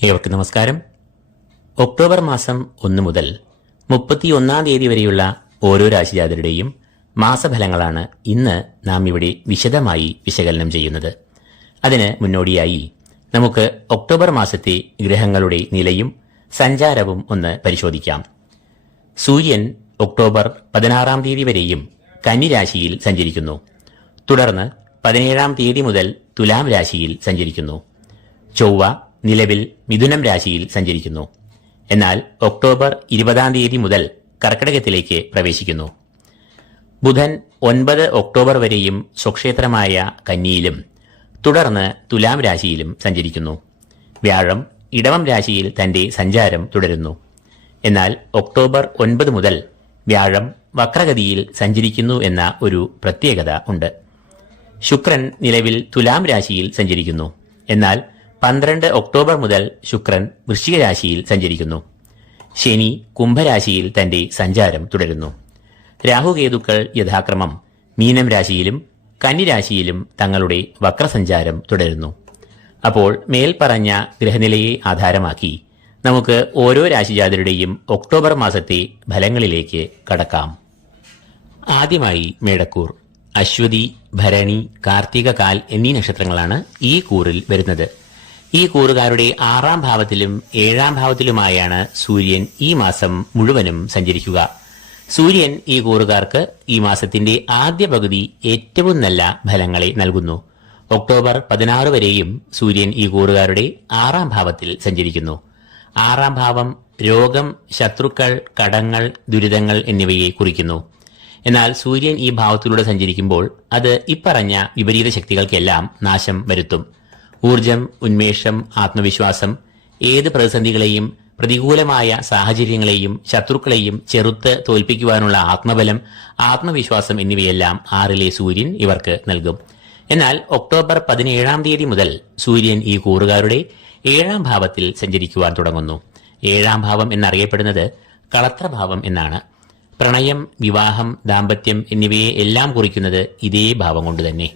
ഏവർക്കും നമസ്കാരം. ഒക്ടോബർ മാസം 1 മുതൽ 31 തീയതി വരെയുള്ള ഓരോ രാശിജാതരുടെയും മാസഫലങ്ങളാണ് ഇന്ന് നാം ഇവിടെ വിശദമായി വിശകലനം ചെയ്യുന്നത്. അതിന് മുന്നോടിയായി നമുക്ക് ഒക്ടോബർ മാസത്തെ ഗ്രഹങ്ങളുടെ നിലയും സഞ്ചാരവും ഒന്ന് പരിശോധിക്കാം. സൂര്യൻ ഒക്ടോബർ 16 തീയതി വരെയും കന്നി സഞ്ചരിക്കുന്നു. തുടർന്ന് 17 തീയതി മുതൽ തുലാം രാശിയിൽ സഞ്ചരിക്കുന്നു. ചൊവ്വ നിലവിൽ മിഥുനം രാശിയിൽ സഞ്ചരിക്കുന്നു. എന്നാൽ ഒക്ടോബർ 20 തീയതി മുതൽ കർക്കിടകത്തിലേക്ക് പ്രവേശിക്കുന്നു. ബുധൻ 9 ഒക്ടോബർ വരെയും സ്വക്ഷേത്രമായ കന്നിയിലും തുടർന്ന് തുലാം രാശിയിലും സഞ്ചരിക്കുന്നു. വ്യാഴം ഇടവം രാശിയിൽ തന്റെ സഞ്ചാരം തുടരുന്നു. എന്നാൽ ഒക്ടോബർ 9 മുതൽ വ്യാഴം വക്രഗതിയിൽ സഞ്ചരിക്കുന്നു എന്ന ഒരു പ്രത്യേകത ഉണ്ട്. ശുക്രൻ നിലവിൽ തുലാം രാശിയിൽ സഞ്ചരിക്കുന്നു. എന്നാൽ 12 ഒക്ടോബർ മുതൽ ശുക്രൻ വൃശ്ചിക രാശിയിൽ സഞ്ചരിക്കുന്നു. ശനി കുംഭരാശിയിൽ തന്റെ സഞ്ചാരം തുടരുന്നു. രാഹുകേതുക്കൾ യഥാക്രമം മീനം രാശിയിലും കന്നിരാശിയിലും തങ്ങളുടെ വക്രസഞ്ചാരം തുടരുന്നു. അപ്പോൾ മേൽപ്പറഞ്ഞ ഗ്രഹനിലയെ ആധാരമാക്കി നമുക്ക് ഓരോ രാശിജാതരുടെയും ഒക്ടോബർ മാസത്തെ ഫലങ്ങളിലേക്ക് കടക്കാം. ആദ്യമായി മേടക്കൂർ. അശ്വതി, ഭരണി, കാർത്തിക, കാൽ എന്നീ നക്ഷത്രങ്ങളാണ് ഈ കൂറിൽ വരുന്നത്. ഈ കൂറുകാരുടെ 6ാം ഭാവത്തിലും 7ാം ഭാവത്തിലുമായാണ് സൂര്യൻ ഈ മാസം മുഴുവനും സഞ്ചരിക്കുക. സൂര്യൻ ഈ കൂറുകാർക്ക് ഈ മാസത്തിന്റെ ആദ്യ പകുതി ഏറ്റവും നല്ല ഫലങ്ങളെ നൽകുന്നു. ഒക്ടോബർ 16 വരെയും സൂര്യൻ ഈ കൂറുകാരുടെ 6ാം ഭാവത്തിൽ സഞ്ചരിക്കുന്നു. 6ാം ഭാവം രോഗം, ശത്രുക്കൾ, കടങ്ങൾ, ദുരിതങ്ങൾ എന്നിവയെ കുറിക്കുന്നു. എന്നാൽ സൂര്യൻ ഈ ഭാവത്തിലൂടെ സഞ്ചരിക്കുമ്പോൾ അത് ഇപ്പറഞ്ഞ വിപരീത ശക്തികൾക്കെല്ലാം നാശം വരുത്തും. ഊർജം, ഉന്മേഷം, ആത്മവിശ്വാസം, ഏത് പ്രതിസന്ധികളെയും പ്രതികൂലമായ സാഹചര്യങ്ങളെയും ശത്രുക്കളെയും ചെറുത്ത് തോൽപ്പിക്കുവാനുള്ള ആത്മബലം, ആത്മവിശ്വാസം എന്നിവയെല്ലാം 6ലെ സൂര്യൻ ഇവർക്ക് നൽകും. എന്നാൽ ഒക്ടോബർ 17 തീയതി മുതൽ സൂര്യൻ ഈ കൂറുകാരുടെ 7ാം ഭാവത്തിൽ സഞ്ചരിക്കുവാൻ തുടങ്ങുന്നു. 7ാം ഭാവം എന്നറിയപ്പെടുന്നത് കളത്രഭാവം എന്നാണ്. പ്രണയം, വിവാഹം, ദാമ്പത്യം എന്നിവയെ എല്ലാം കുറിക്കുന്നത് ഇതേ ഭാവം കൊണ്ട് തന്നെ.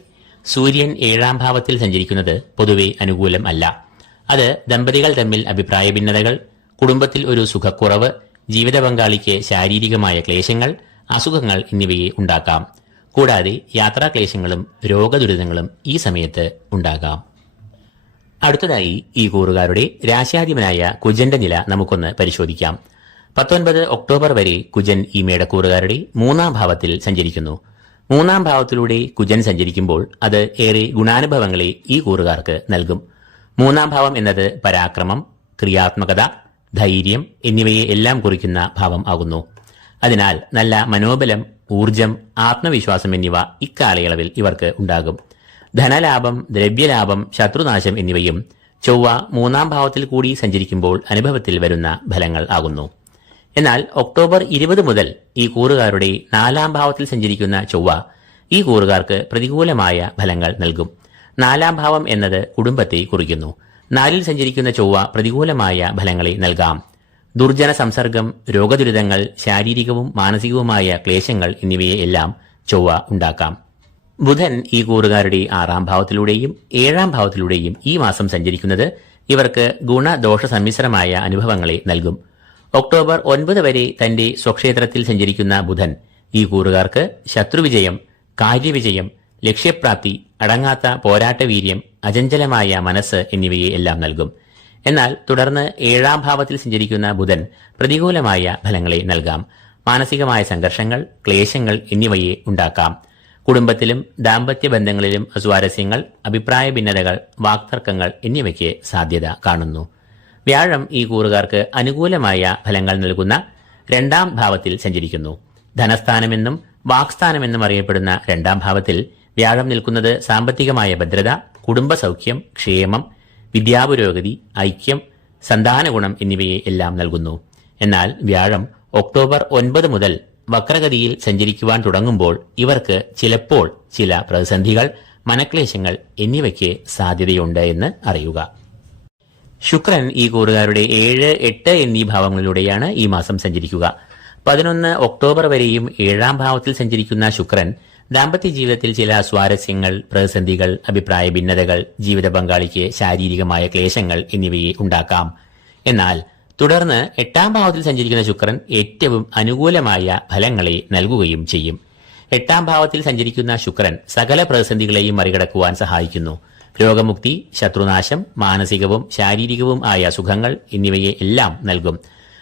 സൂര്യൻ 7ാം ഭാവത്തിൽ സഞ്ചരിക്കുന്നത് പൊതുവെ അനുകൂലം അല്ല. അത് ദമ്പതികൾ തമ്മിൽ അഭിപ്രായ ഭിന്നതകൾ, കുടുംബത്തിൽ ഒരു സുഖക്കുറവ്, ജീവിത പങ്കാളിക്ക് ശാരീരികമായ ക്ലേശങ്ങൾ, അസുഖങ്ങൾ എന്നിവയെ ഉണ്ടാക്കാം. കൂടാതെ യാത്രാക്ലേശങ്ങളും രോഗദുരിതങ്ങളും ഈ സമയത്ത് ഉണ്ടാകാം. അടുത്തതായി ഈ കൂറുകാരുടെ രാശ്യാധിപനായ കുജന്റെ നില നമുക്കൊന്ന് പരിശോധിക്കാം. 19 ഒക്ടോബർ വരെ കുജൻ ഈ മേടക്കൂറുകാരുടെ 3ാം ഭാവത്തിൽ സഞ്ചരിക്കുന്നു. 3ാം ഭാവത്തിലൂടെ കുജൻ സഞ്ചരിക്കുമ്പോൾ അത് ഏറെ ഗുണാനുഭവങ്ങളെ ഈ കൂറുകാർക്ക് നൽകും. 3ാം ഭാവം എന്നത് പരാക്രമം, ക്രിയാത്മകത, ധൈര്യം എന്നിവയെ എല്ലാം കുറിക്കുന്ന ഭാവം ആകുന്നു. അതിനാൽ നല്ല മനോബലം, ഊർജം, ആത്മവിശ്വാസം എന്നിവ ഇക്കാലയളവിൽ ഇവർക്ക് ഉണ്ടാകും. ധനലാഭം, ദ്രവ്യലാഭം, ശത്രുനാശം എന്നിവയും ചൊവ്വ 3ാം ഭാവത്തിൽ കൂടി സഞ്ചരിക്കുമ്പോൾ അനുഭവത്തിൽ വരുന്ന ഫലങ്ങൾ ആകുന്നു. എന്നാൽ ഒക്ടോബർ 20 മുതൽ ഈ കൂറുകാരുടെ 4ാം ഭാവത്തിൽ സഞ്ചരിക്കുന്ന ചൊവ്വ ഈ കൂറുകാർക്ക് പ്രതികൂലമായ ഫലങ്ങൾ നൽകും. 4ാം ഭാവം എന്നത് കുടുംബത്തെ കുറിക്കുന്നു. 4ൽ സഞ്ചരിക്കുന്ന ചൊവ്വ പ്രതികൂലമായ ഫലങ്ങളെ നൽകാം. ദുർജന സംസർഗം, രോഗദുരിതങ്ങൾ, ശാരീരികവും മാനസികവുമായ ക്ലേശങ്ങൾ എന്നിവയെ എല്ലാം ചൊവ്വ ഉണ്ടാക്കാം. ബുധൻ ഈ കൂറുകാരുടെ 6ാം ഭാവത്തിലൂടെയും 7ാം ഭാവത്തിലൂടെയും ഈ മാസം സഞ്ചരിക്കുന്നത് ഇവർക്ക് ഗുണദോഷ സമ്മിശ്രമായ അനുഭവങ്ങളെ നൽകും. ഒക്ടോബർ 9 വരെ തന്റെ സ്വക്ഷേത്രത്തിൽ സഞ്ചരിക്കുന്ന ബുധൻ ഈ കൂറുകാർക്ക് ശത്രുവിജയം, കാര്യവിജയം, ലക്ഷ്യപ്രാപ്തി, അടങ്ങാത്ത പോരാട്ടവീര്യം, അചഞ്ചലമായ മനസ്സ് എന്നിവയെ എല്ലാം നൽകും. എന്നാൽ തുടർന്ന് 7ാം ഭാവത്തിൽ സഞ്ചരിക്കുന്ന ബുധൻ പ്രതികൂലമായ ഫലങ്ങളെ നൽകാം. മാനസികമായ സംഘർഷങ്ങൾ, ക്ലേശങ്ങൾ എന്നിവയെ ഉണ്ടാക്കാം. കുടുംബത്തിലും ദാമ്പത്യ ബന്ധങ്ങളിലും അസ്വാരസ്യങ്ങൾ, അഭിപ്രായ ഭിന്നതകൾ, വാക്തർക്കങ്ങൾ എന്നിവയ്ക്ക് സാധ്യത കാണുന്നു. വ്യാഴം ഈ കൂറുകാർക്ക് അനുകൂലമായ ഫലങ്ങൾ നൽകുന്ന 2ാം ഭാവത്തിൽ സഞ്ചരിക്കുന്നു. ധനസ്ഥാനമെന്നും വാക്സ്ഥാനമെന്നും അറിയപ്പെടുന്ന 2ാം ഭാവത്തിൽ വ്യാഴം നിൽക്കുന്നത് സാമ്പത്തികമായ ഭദ്രത, കുടുംബസൗഖ്യം, ക്ഷേമം, വിദ്യാപുരോഗതി, ഐക്യം, സന്താനഗുണം എന്നിവയെ എല്ലാം നൽകുന്നു. എന്നാൽ വ്യാഴം ഒക്ടോബർ 9 മുതൽ വക്രഗതിയിൽ സഞ്ചരിക്കുവാൻ തുടങ്ങുമ്പോൾ ഇവർക്ക് ചിലപ്പോൾ ചില പ്രതിസന്ധികൾ, മനക്ലേശങ്ങൾ എന്നിവയ്ക്ക് സാധ്യതയുണ്ട് എന്ന് അറിയുക. ശുക്രൻ ഈ കൂറുകാരുടെ 7, 8 എന്നീ ഭാവങ്ങളിലൂടെയാണ് ഈ മാസം സഞ്ചരിക്കുക. 11 ഒക്ടോബർ വരെയും 7ാം ഭാവത്തിൽ സഞ്ചരിക്കുന്ന ശുക്രൻ ദാമ്പത്യ ജീവിതത്തിൽ ചില സ്വാരസ്യങ്ങൾ, പ്രതിസന്ധികൾ, അഭിപ്രായ ഭിന്നതകൾ, ജീവിത പങ്കാളിക്ക് ശാരീരികമായ ക്ലേശങ്ങൾ എന്നിവയെ ഉണ്ടാക്കാം. എന്നാൽ തുടർന്ന് 8ാം ഭാവത്തിൽ സഞ്ചരിക്കുന്ന ശുക്രൻ ഏറ്റവും അനുകൂലമായ ഫലങ്ങളെ നൽകുകയും ചെയ്യും. 8ാം ഭാവത്തിൽ സഞ്ചരിക്കുന്ന ശുക്രൻ സകല പ്രതിസന്ധികളെയും മറികടക്കുവാൻ സഹായിക്കുന്നു. രോഗമുക്തി, ശത്രുനാശം, മാനസികവും ശാരീരികവും ആയ സുഖങ്ങൾ എന്നിവയെ എല്ലാം നൽകും.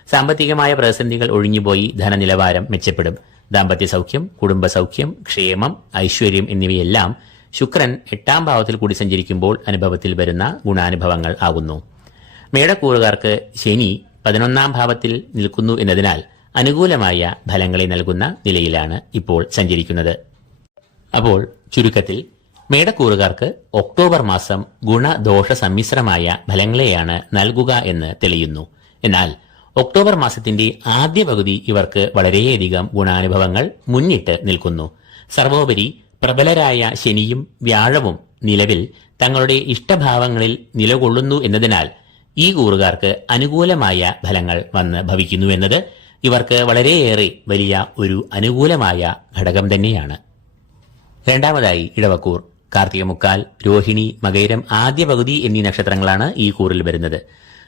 സാമ്പത്തികമായ പ്രതിസന്ധികൾ ഒഴിഞ്ഞുപോയി ധനനിലവാരം മെച്ചപ്പെടും. ദാമ്പത്യ സൗഖ്യം, കുടുംബ സൗഖ്യം, ക്ഷേമം, ഐശ്വര്യം എന്നിവയെല്ലാം ശുക്രൻ 8ാം ഭാവത്തിൽ കൂടി സഞ്ചരിക്കുമ്പോൾ അനുഭവത്തിൽ വരുന്ന ഗുണാനുഭവങ്ങൾ ആകുന്നു. മേടക്കൂറുകാർക്ക് ശനി 11ാം ഭാവത്തിൽ നിൽക്കുന്നു എന്നതിനാൽ അനുകൂലമായ ഫലങ്ങളെ നൽകുന്ന നിലയിലാണ് ഇപ്പോൾ സഞ്ചരിക്കുന്നത്. അപ്പോൾ ചുരുക്കത്തിൽ മേടക്കൂറുകാർക്ക് ഒക്ടോബർ മാസം ഗുണദോഷ സമ്മിശ്രമായ ഫലങ്ങളെയാണ് നൽകുക എന്ന് തെളിയുന്നു. എന്നാൽ ഒക്ടോബർ മാസത്തിന്റെ ആദ്യ പകുതി ഇവർക്ക് വളരെയധികം ഗുണാനുഭവങ്ങൾ മുന്നിട്ട് നിൽക്കുന്നു. സർവോപരി പ്രബലരായ ശനിയും വ്യാഴവും നിലവിൽ തങ്ങളുടെ ഇഷ്ടഭാവങ്ങളിൽ നിലകൊള്ളുന്നു എന്നതിനാൽ ഈ കൂറുകാർക്ക് അനുകൂലമായ ഫലങ്ങൾ വന്ന് ഭവിക്കുന്നു എന്നത് ഇവർക്ക് വളരെയേറെ വലിയ ഒരു അനുകൂലമായ ഘടകം തന്നെയാണ്. രണ്ടാമതായി ഇടവക്കൂർ. കാർത്തിക മുക്കാൽ, രോഹിണി, മകയിരം ആദ്യ പകുതി എന്നീ നക്ഷത്രങ്ങളാണ് ഈ കൂറിൽ വരുന്നത്.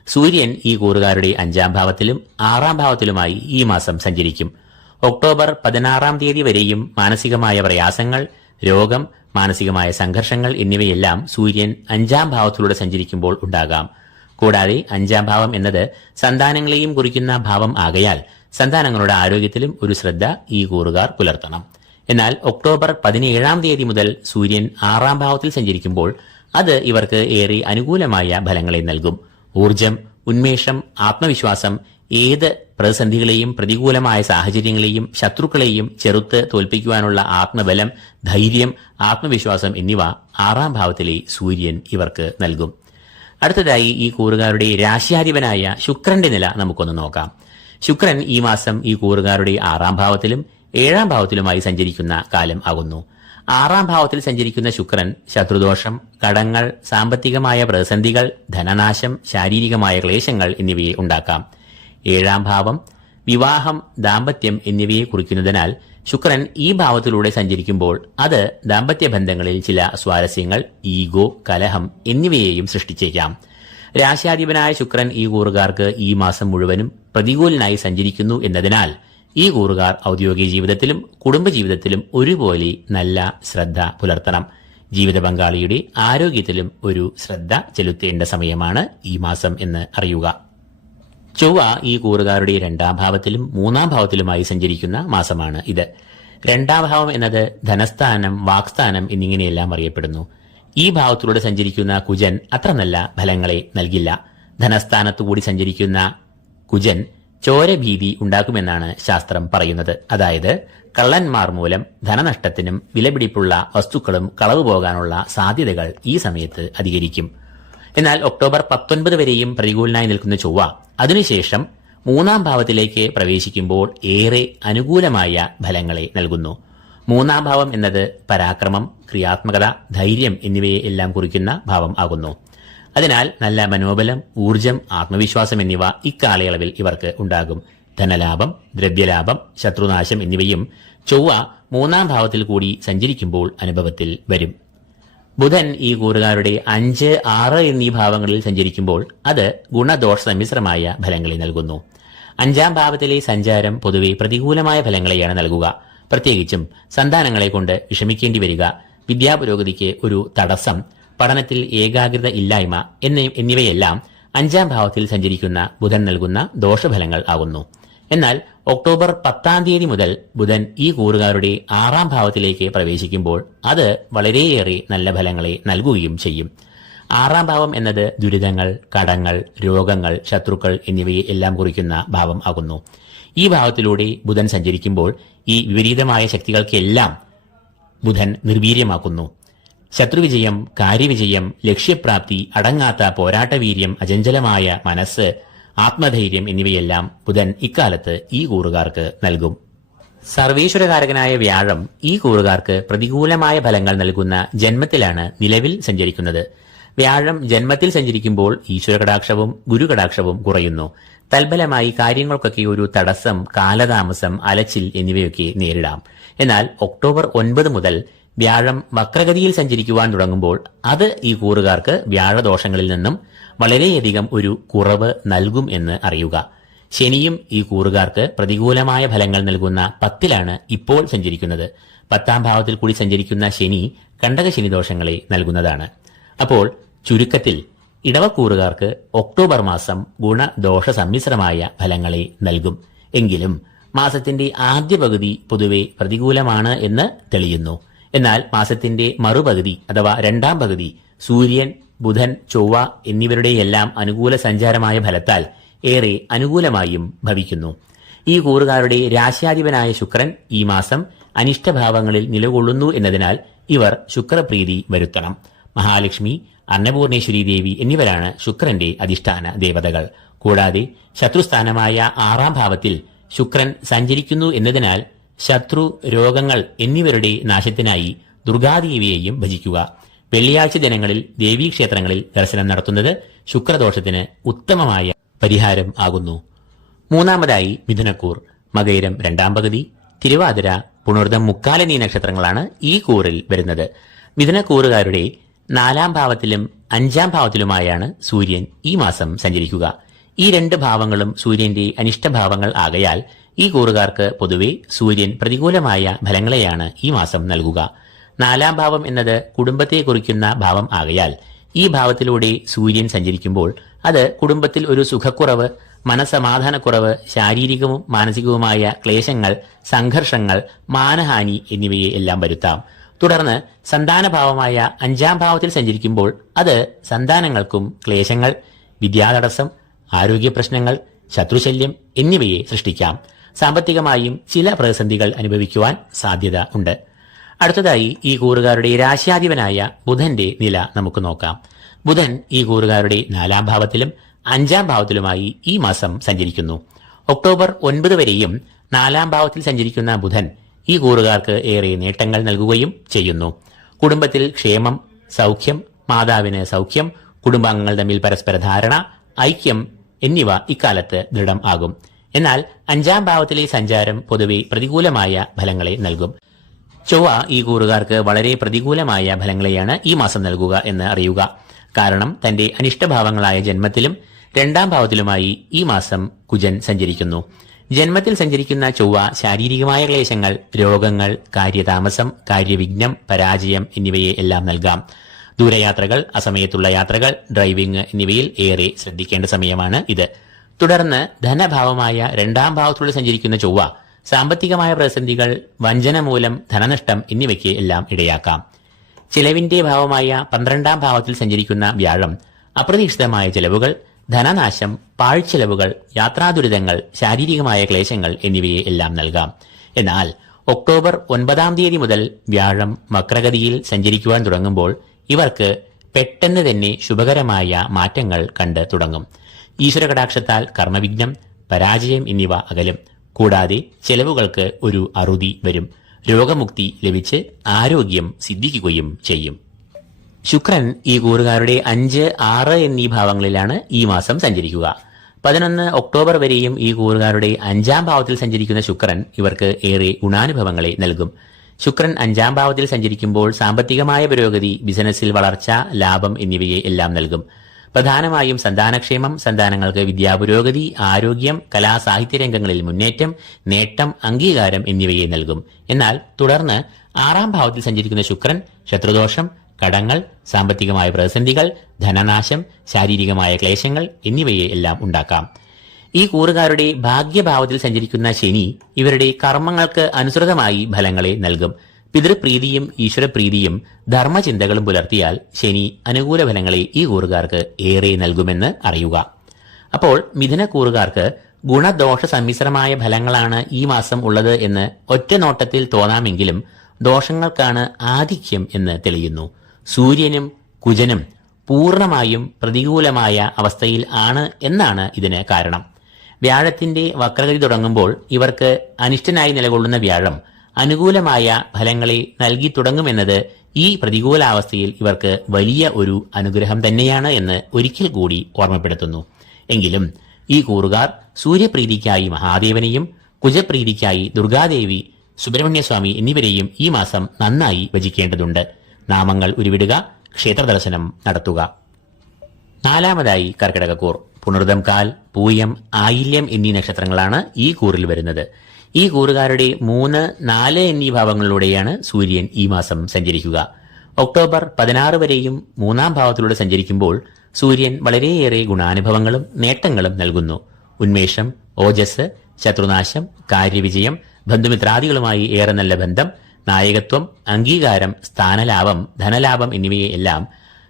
സൂര്യൻ ഈ കൂറുകാരുടെ 5ാം ഭാവത്തിലും 6ാം ഭാവത്തിലുമായി ഈ മാസം സഞ്ചരിക്കും. ഒക്ടോബർ 16ാം തീയതി വരെയും മാനസികമായ പ്രയാസങ്ങൾ, രോഗം, മാനസികമായ സംഘർഷങ്ങൾ എന്നിവയെല്ലാം സൂര്യൻ 5ാം ഭാവത്തിലൂടെ സഞ്ചരിക്കുമ്പോൾ ഉണ്ടാകാം. കൂടാതെ 5ാം ഭാവം എന്നത് സന്താനങ്ങളെയും കുറിക്കുന്ന ഭാവം ആകയാൽ സന്താനങ്ങളുടെ ആരോഗ്യത്തിലും ഒരു ശ്രദ്ധ ഈ കൂറുകാർ പുലർത്തണം. എന്നാൽ ഒക്ടോബർ 17ാം തീയതി മുതൽ സൂര്യൻ 6ാം ഭാവത്തിൽ സഞ്ചരിക്കുമ്പോൾ അത് ഇവർക്ക് ഏറെ അനുകൂലമായ ഫലങ്ങളെ നൽകും. ഊർജം, ഉന്മേഷം, ആത്മവിശ്വാസം, ഏത് പ്രതിസന്ധികളെയും പ്രതികൂലമായ സാഹചര്യങ്ങളെയും ശത്രുക്കളെയും ചെറുത്ത് തോൽപ്പിക്കുവാനുള്ള ആത്മബലം, ധൈര്യം, ആത്മവിശ്വാസം എന്നിവ 6ാം ഭാവത്തിലെ സൂര്യൻ ഇവർക്ക് നൽകും. അടുത്തതായി ഈ കൂറുകാരുടെ രാശ്യാധിപനായ ശുക്രന്റെ നില നമുക്കൊന്ന് നോക്കാം. ശുക്രൻ ഈ മാസം ഈ കൂറുകാരുടെ 6ാം ഭാവത്തിലും 7ാം ഭാവത്തിലുമായി സഞ്ചരിക്കുന്ന കാലം ആകുന്നു. 6ാം ഭാവത്തിൽ സഞ്ചരിക്കുന്ന ശുക്രൻ ശത്രുദോഷം, കടങ്ങൾ, സാമ്പത്തികമായ പ്രതിസന്ധികൾ, ധനനാശം, ശാരീരികമായ ക്ലേശങ്ങൾ എന്നിവയെ ഉണ്ടാക്കാം. 7ാം ഭാവം വിവാഹം, ദാമ്പത്യം എന്നിവയെ കുറിക്കുന്നതിനാൽ ശുക്രൻ ഈ ഭാവത്തിലൂടെ സഞ്ചരിക്കുമ്പോൾ അത് ദാമ്പത്യ ബന്ധങ്ങളിൽ ചില സ്വാരസ്യങ്ങൾ, ഈഗോ, കലഹം എന്നിവയെയും സൃഷ്ടിച്ചേക്കാം. രാശ്യാധിപനായ ശുക്രൻ ഈ കൂറുകാർക്ക് ഈ മാസം മുഴുവനും പ്രതികൂലനായി സഞ്ചരിക്കുന്നു എന്നതിനാൽ ഈ കൂറുകാർ ഔദ്യോഗിക ജീവിതത്തിലും കുടുംബജീവിതത്തിലും ഒരുപോലെ നല്ല ശ്രദ്ധ പുലർത്തണം. ജീവിത പങ്കാളിയുടെ ആരോഗ്യത്തിലും ഒരു ശ്രദ്ധ ചെലുത്തേണ്ട സമയമാണ് ഈ മാസം എന്ന് അറിയുക. ചൊവ്വ ഈ കൂറുകാരുടെ 2ാം ഭാവത്തിലും 3ാം ഭാവത്തിലുമായി സഞ്ചരിക്കുന്ന മാസമാണ് ഇത്. 2ാം ഭാവം എന്നത് ധനസ്ഥാനം, വാക്സ്ഥാനം എന്നിങ്ങനെയെല്ലാം അറിയപ്പെടുന്നു. ഈ ഭാവത്തിലൂടെ സഞ്ചരിക്കുന്ന കുജൻ അത്ര നല്ല ഫലങ്ങളെ നൽകില്ല. ധനസ്ഥാനത്തുകൂടി സഞ്ചരിക്കുന്ന കുജൻ ചോരഭീതി ഉണ്ടാക്കുമെന്നാണ് ശാസ്ത്രം പറയുന്നത്. അതായത് കള്ളന്മാർ മൂലം ധനനഷ്ടത്തിനും വിലപിടിപ്പുള്ള വസ്തുക്കളും കളവ് പോകാനുള്ള സാധ്യതകൾ ഈ സമയത്ത് അധികരിക്കും. എന്നാൽ ഒക്ടോബർ 19 വരെയും പ്രതികൂലനായി നിൽക്കുന്ന ചൊവ്വ അതിനുശേഷം 3ാം ഭാവത്തിലേക്ക് പ്രവേശിക്കുമ്പോൾ ഏറെ അനുകൂലമായ ഫലങ്ങളെ നൽകുന്നു. 3ാം ഭാവം എന്നത് പരാക്രമം, ക്രിയാത്മകത, ധൈര്യം എന്നിവയെ എല്ലാം കുറിക്കുന്ന ഭാവം ആകുന്നു. അതിനാൽ നല്ല മനോബലം, ഊർജം, ആത്മവിശ്വാസം എന്നിവ ഇക്കാലയളവിൽ ഇവർക്ക് ഉണ്ടാകും. ധനലാഭം, ദ്രവ്യലാഭം, ശത്രുനാശം എന്നിവയും ചൊവ്വ 3ാം ഭാവത്തിൽ കൂടി സഞ്ചരിക്കുമ്പോൾ അനുഭവത്തിൽ വരും. ബുധൻ ഈ കൂറുകാരുടെ 5, 6 എന്നീ ഭാവങ്ങളിൽ സഞ്ചരിക്കുമ്പോൾ അത് ഗുണദോഷ സമ്മിശ്രമായ ഫലങ്ങളെ നൽകുന്നു. 5ാം ഭാവത്തിലെ സഞ്ചാരം പൊതുവെ പ്രതികൂലമായ ഫലങ്ങളെയാണ് നൽകുക. പ്രത്യേകിച്ചും സന്താനങ്ങളെ കൊണ്ട് വിഷമിക്കേണ്ടി വരിക, വിദ്യാപുരോഗതിക്ക് ഒരു തടസ്സം, പഠനത്തിൽ ഏകാഗ്രത ഇല്ലായ്മ എന്നിവയെല്ലാം 5ാം ഭാവത്തിൽ സഞ്ചരിക്കുന്ന ബുധൻ നൽകുന്ന ദോഷഫലങ്ങൾ ആകുന്നു. എന്നാൽ ഒക്ടോബർ 10ാം തീയതി മുതൽ ബുധൻ ഈ കൂറുകാരുടെ 6ാം ഭാവത്തിലേക്ക് പ്രവേശിക്കുമ്പോൾ അത് വളരെയേറെ നല്ല ഫലങ്ങളെ നൽകുകയും ചെയ്യും. 6ാം ഭാവം എന്നത് ദുരിതങ്ങൾ, കടങ്ങൾ, രോഗങ്ങൾ, ശത്രുക്കൾ എന്നിവയെ എല്ലാം കുറിക്കുന്ന ഭാവം ആകുന്നു. ഈ ഭാവത്തിലൂടെ ബുധൻ സഞ്ചരിക്കുമ്പോൾ ഈ വിപരീതമായ ശക്തികൾക്കെല്ലാം ബുധൻ നിർവീര്യമാക്കുന്നു. ശത്രുവിജയം, കാര്യവിജയം, ലക്ഷ്യപ്രാപ്തി, അടങ്ങാത്ത പോരാട്ടവീര്യം, അചഞ്ചലമായ മനസ്സ്, ആത്മധൈര്യം എന്നിവയെല്ലാം ബുധൻ ഇക്കാലത്ത് ഈ കൂറുകാർക്ക് നൽകും. സർവേശ്വരകാരകനായ വ്യാഴം ഈ കൂറുകാർക്ക് പ്രതികൂലമായ ഫലങ്ങൾ നൽകുന്ന ജന്മത്തിലാണ് നിലവിൽ സഞ്ചരിക്കുന്നത്. വ്യാഴം ജന്മത്തിൽ സഞ്ചരിക്കുമ്പോൾ ഈശ്വരകടാക്ഷവും ഗുരുകടാക്ഷവും കുറയുന്നു. തൽഫലമായി കാര്യങ്ങൾക്കൊക്കെ ഒരു തടസ്സം, കാലതാമസം, അലച്ചിൽ എന്നിവയൊക്കെ നേരിടാം. എന്നാൽ ഒക്ടോബർ 9 മുതൽ വ്യാഴം വക്രഗതിയിൽ സഞ്ചരിക്കുവാൻ തുടങ്ങുമ്പോൾ അത് ഈ കൂറുകാർക്ക് വ്യാഴദോഷങ്ങളിൽ നിന്നും വളരെയധികം ഒരു കുറവ് നൽകും എന്ന് അറിയുക. ശനിയും ഈ കൂറുകാർക്ക് പ്രതികൂലമായ ഫലങ്ങൾ നൽകുന്ന 10ലാണ് ഇപ്പോൾ സഞ്ചരിക്കുന്നത്. 10ാം ഭാവത്തിൽ കൂടി സഞ്ചരിക്കുന്ന ശനി കണ്ടകശനി ദോഷങ്ങളെ നൽകുന്നതാണ്. അപ്പോൾ ചുരുക്കത്തിൽ ഇടവക്കൂറുകാർക്ക് ഒക്ടോബർ മാസം ഗുണദോഷ സമ്മിശ്രമായ ഫലങ്ങളെ നൽകും. എങ്കിലും മാസത്തിന്റെ ആദ്യ പകുതി പൊതുവെ പ്രതികൂലമാണ് എന്ന് തെളിയുന്നു. എന്നാൽ മാസത്തിന്റെ മറുപകുതി അഥവാ 2ാം പകുതി സൂര്യൻ, ബുധൻ, ചൊവ്വ എന്നിവരുടെയെല്ലാം അനുകൂല സഞ്ചാരമായ ഫലത്താൽ ഏറെ അനുകൂലമായും ഭവിക്കുന്നു. ഈ കൂറുകാരുടെ രാശ്യാധിപനായ ശുക്രൻ ഈ മാസം അനിഷ്ടഭാവങ്ങളിൽ നിലകൊള്ളുന്നു എന്നതിനാൽ ഇവർ ശുക്രപ്രീതി വരുത്തണം. മഹാലക്ഷ്മി, അന്നപൂർണേശ്വരി ദേവി എന്നിവരാണ് ശുക്രന്റെ അധിഷ്ഠാന ദേവതകൾ. കൂടാതെ ശത്രുസ്ഥാനമായ 6ാം ഭാവത്തിൽ ശുക്രൻ സഞ്ചരിക്കുന്നു എന്നതിനാൽ ശത്രു, രോഗങ്ങൾ എന്നിവരുടെ നാശത്തിനായി ദുർഗാദേവിയെയും ഭജിക്കുക. വെള്ളിയാഴ്ച ദിനങ്ങളിൽ ദേവീക്ഷേത്രങ്ങളിൽ ദർശനം നടത്തുന്നത് ശുക്രദോഷത്തിന് ഉത്തമമായ പരിഹാരം ആകുന്നു. മൂന്നാമതായി മിഥുനക്കൂർ. മകയിരം 2ാം പകുതി, തിരുവാതിര, പുണർദം, മുക്കാലനീ നക്ഷത്രങ്ങളാണ് ഈ കൂറിൽ വരുന്നത്. മിഥുനക്കൂറുകാരുടെ 4ാം ഭാവത്തിലും 5ാം ഭാവത്തിലുമായാണ് സൂര്യൻ ഈ മാസം സഞ്ചരിക്കുക. ഈ 2 ഭാവങ്ങളും സൂര്യന്റെ അനിഷ്ടഭാവങ്ങൾ ആകയാൽ ഈ കൂറുകാർക്ക് പൊതുവെ സൂര്യൻ പ്രതികൂലമായ ഫലങ്ങളെയാണ് ഈ മാസം നൽകുക. 4ാം ഭാവം എന്നത് കുടുംബത്തെ കുറിക്കുന്ന ഭാവം ആകയാൽ ഈ ഭാവത്തിലൂടെ സൂര്യൻ സഞ്ചരിക്കുമ്പോൾ അത് കുടുംബത്തിൽ ഒരു സുഖക്കുറവ്, മനസമാധാനക്കുറവ്, ശാരീരികവും മാനസികവുമായ ക്ലേശങ്ങൾ, സംഘർഷങ്ങൾ, മാനഹാനി എന്നിവയെ എല്ലാം വരുത്താം. തുടർന്ന് സന്താനഭാവമായ 5ാം ഭാവത്തിൽ സഞ്ചരിക്കുമ്പോൾ അത് സന്താനങ്ങൾക്കും ക്ലേശങ്ങൾ, വിദ്യാതടസ്സം, ആരോഗ്യ പ്രശ്നങ്ങൾ, ശത്രുശല്യം എന്നിവയെ സൃഷ്ടിക്കാം. സാമ്പത്തികമായും ചില പ്രതിസന്ധികൾ അനുഭവിക്കുവാൻ സാധ്യത ഉണ്ട്. അടുത്തതായി ഈ കൂറുകാരുടെ രാശ്യാധിപനായ ബുധന്റെ നില നമുക്ക് നോക്കാം. ബുധൻ ഈ കൂറുകാരുടെ 4ാം ഭാവത്തിലും 5ാം ഭാവത്തിലുമായി ഈ മാസം സഞ്ചരിക്കുന്നു. ഒക്ടോബർ 9 വരെയും 4ാം ഭാവത്തിൽ സഞ്ചരിക്കുന്ന ബുധൻ ഈ കൂറുകാർക്ക് ഏറെ നേട്ടങ്ങൾ നൽകുകയും ചെയ്യുന്നു. കുടുംബത്തിൽ ക്ഷേമം, സൗഖ്യം, മാതാവിന് സൗഖ്യം, കുടുംബാംഗങ്ങൾ തമ്മിൽ പരസ്പര ധാരണ, ഐക്യം എന്നിവ ഇക്കാലത്ത് ദൃഢം ആകും. എന്നാൽ 5ാം ഭാവത്തിലെ സഞ്ചാരം പൊതുവെ പ്രതികൂലമായ ഫലങ്ങളെ നൽകും. ചൊവ്വ ഈ കൂറുകാർക്ക് വളരെ പ്രതികൂലമായ ഫലങ്ങളെയാണ് ഈ മാസം നൽകുക എന്ന് അറിയുക. കാരണം തന്റെ അനിഷ്ടഭാവങ്ങളായ ജന്മത്തിലും 2ാം ഭാവത്തിലുമായി ഈ മാസം കുജൻ സഞ്ചരിക്കുന്നു. ജന്മത്തിൽ സഞ്ചരിക്കുന്ന ചൊവ്വ ശാരീരികമായ ക്ലേശങ്ങൾ, രോഗങ്ങൾ, കാര്യതാമസം, കാര്യവിഘ്നം, പരാജയം എന്നിവയെ എല്ലാം നൽകാം. ദൂരയാത്രകൾ, അസമയത്തുള്ള യാത്രകൾ, ഡ്രൈവിംഗ് എന്നിവയിൽ ഏറെ ശ്രദ്ധിക്കേണ്ട സമയമാണ് ഇത്. തുടർന്ന് ധനഭാവമായ 2ാം ഭാവത്തിലൂടെ സഞ്ചരിക്കുന്ന ചൊവ്വ സാമ്പത്തികമായ പ്രതിസന്ധികൾ, വഞ്ചന മൂലം ധനനഷ്ടം എന്നിവയ്ക്ക് എല്ലാം ഇടയാക്കാം. ചെലവിന്റെ ഭാവമായ 12ാം ഭാവത്തിൽ സഞ്ചരിക്കുന്ന വ്യാഴം അപ്രതീക്ഷിതമായ ചെലവുകൾ, ധനനാശം, പാഴ്ചെലവുകൾ, യാത്രാദുരിതങ്ങൾ, ശാരീരികമായ ക്ലേശങ്ങൾ എന്നിവയെ എല്ലാം നൽകാം. എന്നാൽ ഒക്ടോബർ 9ാം തീയതി മുതൽ വ്യാഴം വക്രഗതിയിൽ സഞ്ചരിക്കുവാൻ തുടങ്ങുമ്പോൾ ഇവർക്ക് പെട്ടെന്ന് തന്നെ ശുഭകരമായ മാറ്റങ്ങൾ കണ്ട് തുടങ്ങും. ഈശ്വരകടാക്ഷത്താൽ കർമ്മവിഘ്നം, പരാജയം എന്നിവ അകലും. കൂടാതെ ചെലവുകൾക്ക് ഒരു അറുതി വരും. രോഗമുക്തി ലഭിച്ച് ആരോഗ്യം സിദ്ധിക്കുകയും ചെയ്യും. ശുക്രൻ ഈ കൂറുകാരുടെ 5, 6 എന്നീ ഭാവങ്ങളിലാണ് ഈ മാസം സഞ്ചരിക്കുക. 11 ഒക്ടോബർ വരെയും ഈ കൂറുകാരുടെ 5ാം ഭാവത്തിൽ സഞ്ചരിക്കുന്ന ശുക്രൻ ഇവർക്ക് ഏറെ ഗുണാനുഭവങ്ങളെ നൽകും. ശുക്രൻ 5ാം ഭാവത്തിൽ സഞ്ചരിക്കുമ്പോൾ സാമ്പത്തികമായ പുരോഗതി, ബിസിനസ്സിൽ വളർച്ച, ലാഭം എന്നിവയെ എല്ലാം നൽകും. പ്രധാനമായും സന്താനക്ഷേമം, സന്താനങ്ങൾക്ക് വിദ്യാപുരോഗതി, ആരോഗ്യം, കലാ സാഹിത്യ രംഗങ്ങളിൽ മുന്നേറ്റം, നേട്ടം, അംഗീകാരം എന്നിവയെ നൽകും. എന്നാൽ തുടർന്ന് 6ാം ഭാവത്തിൽ സഞ്ചരിക്കുന്ന ശുക്രൻ ശത്രുദോഷം, കടങ്ങൾ, സാമ്പത്തികമായ പ്രതിസന്ധികൾ, ധനനാശം, ശാരീരികമായ ക്ലേശങ്ങൾ എന്നിവയെ എല്ലാം ഉണ്ടാക്കാം. ഈ കൂറുകാരുടെ ഭാഗ്യഭാവത്തിൽ സഞ്ചരിക്കുന്ന ശനി ഇവരുടെ കർമ്മങ്ങൾക്ക് അനുസൃതമായി ഫലങ്ങളെ നൽകും. പിതൃപ്രീതിയും ഈശ്വരപ്രീതിയും ധർമ്മചിന്തകളും പുലർത്തിയാൽ ശനി അനുകൂല ഫലങ്ങളെ ഈ കൂറുകാർക്ക് ഏറെ നൽകുമെന്ന് അറിയുക. അപ്പോൾ മിഥുന കൂറുകാർക്ക് ഗുണദോഷ സമ്മിശ്രമായ ഫലങ്ങളാണ് ഈ മാസം ഉള്ളത് എന്ന് ഒറ്റ നോട്ടത്തിൽ തോന്നാമെങ്കിലും ദോഷങ്ങൾക്കാണ് ആധിക്യം എന്ന് തെളിയുന്നു. സൂര്യനും കുജനും പൂർണ്ണമായും പ്രതികൂലമായ അവസ്ഥയിൽ ആണ് എന്നാണ് ഇതിന് കാരണം. വ്യാഴത്തിന്റെ വക്രഗതി തുടങ്ങുമ്പോൾ ഇവർക്ക് അനിഷ്ടനായി നിലകൊള്ളുന്ന വ്യാഴം അനുകൂലമായ ഫലങ്ങളെ നൽകി തുടങ്ങുമെന്നത് ഈ പ്രതികൂലാവസ്ഥയിൽ ഇവർക്ക് വലിയ ഒരു അനുഗ്രഹം തന്നെയാണ് എന്ന് ഒരിക്കൽ കൂടി ഓർമ്മപ്പെടുത്തുന്നു. എങ്കിലും ഈ കൂറുകാർ സൂര്യപ്രീതിക്കായി മഹാദേവനെയും കുജപ്രീതിക്കായി ദുർഗാദേവി, സുബ്രഹ്മണ്യസ്വാമി എന്നിവരെയും ഈ മാസം നന്നായി ഭജിക്കേണ്ടതുണ്ട്. നാമങ്ങൾ ഉരുവിടുക, ക്ഷേത്രദർശനം നടത്തുക. നാലാമതായി കർക്കിടകക്കൂർ. പുണർദം കാൽ, പൂയം, ആയില്യം എന്നീ നക്ഷത്രങ്ങളാണ് ഈ കൂറിൽ വരുന്നത്. ഈ കൂറുകാരുടെ 3, 4 എന്നീ ഭാവങ്ങളിലൂടെയാണ് സൂര്യൻ ഈ മാസം സഞ്ചരിക്കുക. ഒക്ടോബർ 16 വരെയും 3-ാം ഭാവത്തിലൂടെ സഞ്ചരിക്കുമ്പോൾ സൂര്യൻ വളരെയേറെ ഗുണാനുഭവങ്ങളും നേട്ടങ്ങളും നൽകുന്നു. ഉന്മേഷം, ഓജസ്, ശത്രുനാശം, കാര്യവിജയം, ബന്ധുമിത്രാദികളുമായി ഏറെ നല്ല ബന്ധം, നായകത്വം, അംഗീകാരം, സ്ഥാനലാഭം, ധനലാഭം എന്നിവയെല്ലാം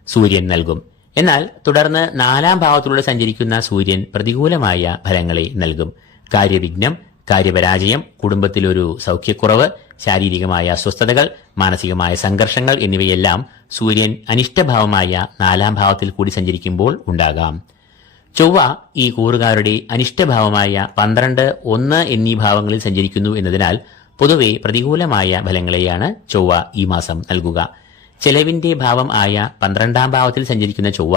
സൂര്യൻ നൽകും. എന്നാൽ തുടർന്ന് 4-ാം ഭാവത്തിലൂടെ സഞ്ചരിക്കുന്ന സൂര്യൻ പ്രതികൂലമായ ഫലങ്ങളെ നൽകും. കാര്യവിഘ്നം, കാര്യപരാജയം, കുടുംബത്തിലൊരു സൗഖ്യക്കുറവ്, ശാരീരികമായ അസ്വസ്ഥതകൾ, മാനസികമായ സംഘർഷങ്ങൾ എന്നിവയെല്ലാം സൂര്യൻ അനിഷ്ടഭാവമായ 4-ാം ഭാവത്തിൽ കൂടി സഞ്ചരിക്കുമ്പോൾ ഉണ്ടാകാം. ചൊവ്വ ഈ കൂറുകാരുടെ അനിഷ്ടഭാവമായ 12, 1 എന്നീ ഭാവങ്ങളിൽ സഞ്ചരിക്കുന്നു എന്നതിനാൽ പൊതുവെ പ്രതികൂലമായ ഫലങ്ങളെയാണ് ചൊവ്വ ഈ മാസം നൽകുക. ചെലവിന്റെ ഭാവം ആയ 12-ാം ഭാവത്തിൽ സഞ്ചരിക്കുന്ന ചൊവ്വ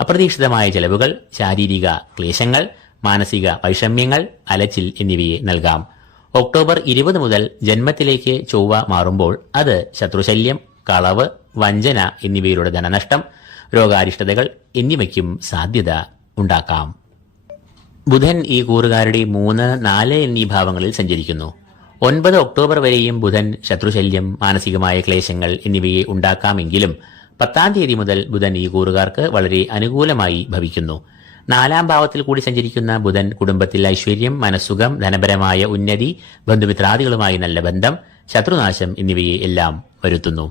അപ്രതീക്ഷിതമായ ചെലവുകൾ, ശാരീരിക ക്ലേശങ്ങൾ, മാനസിക വൈഷമ്യങ്ങൾ, അലച്ചിൽ എന്നിവയെ നൽകാം. ഒക്ടോബർ 20 മുതൽ ജന്മത്തിലേക്ക് ചൊവ്വ മാറുമ്പോൾ അത് ശത്രുശല്യം, കളവ്, വഞ്ചന എന്നിവയിലൂടെ ധനനഷ്ടം, രോഗാരിഷ്ടതകൾ എന്നിവയ്ക്കും സാധ്യത ഉണ്ടാക്കാം. ബുധൻ ഈ കൂറുകാരുടെ 3, 4 എന്നീ ഭാവങ്ങളിൽ സഞ്ചരിക്കുന്നു. 9 ഒക്ടോബർ വരെയും ബുധൻ ശത്രുശല്യം, മാനസികമായ ക്ലേശങ്ങൾ എന്നിവയെ ഉണ്ടാക്കാമെങ്കിലും 10-ാം തീയതി മുതൽ ബുധൻ ഈ കൂറുകാർക്ക് വളരെ അനുകൂലമായി ഭവിക്കുന്നു. 4-ാം ഭാവത്തിൽ കൂടി സഞ്ചരിക്കുന്ന ബുധൻ കുടുംബത്തിൽ ഐശ്വര്യം, മനസ്സുഖം, ധനപരമായ ഉന്നതി, ബന്ധുമിത്രാദികളുമായി നല്ല ബന്ധം, ശത്രുനാശം എന്നിവയെ എല്ലാം വരുത്തുന്നു.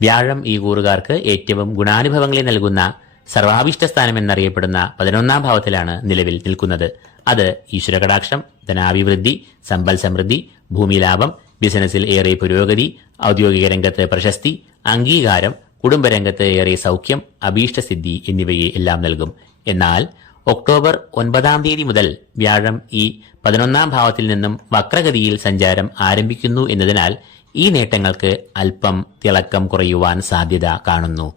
വ്യാഴം ഈ കൂറുകാർക്ക് ഏറ്റവും ഗുണാനുഭവങ്ങളെ നൽകുന്ന സർവാഭീഷ്ടസ്ഥാനം എന്നറിയപ്പെടുന്ന 11-ാം ഭാവത്തിലാണ് നിലവിൽ നിൽക്കുന്നത്. അത് ഈശ്വരകടാക്ഷം, ധനാഭിവൃദ്ധി, സമ്പൽ സമൃദ്ധി, ഭൂമിലാഭം, ബിസിനസ്സിൽ ഏറെ പുരോഗതി, ഔദ്യോഗിക രംഗത്ത് പ്രശസ്തി, അംഗീകാരം, കുടുംബരംഗത്ത് ഏറെ സൗഖ്യം, അഭീഷ്ടസിദ്ധി എന്നിവയെ എല്ലാം നൽകും. എന്നാൽ ഒക്ടോബർ 9-ാം തീയതി മുതൽ വ്യാഴം ഈ 11-ാം ഭാവത്തിൽ നിന്നും വക്രഗതിയിൽ സഞ്ചാരം ആരംഭിക്കുന്നു എന്നതിനാൽ ഈ നേട്ടങ്ങൾക്ക് അല്പം തിളക്കം കുറയുവാൻ സാധ്യത കാണുന്നു.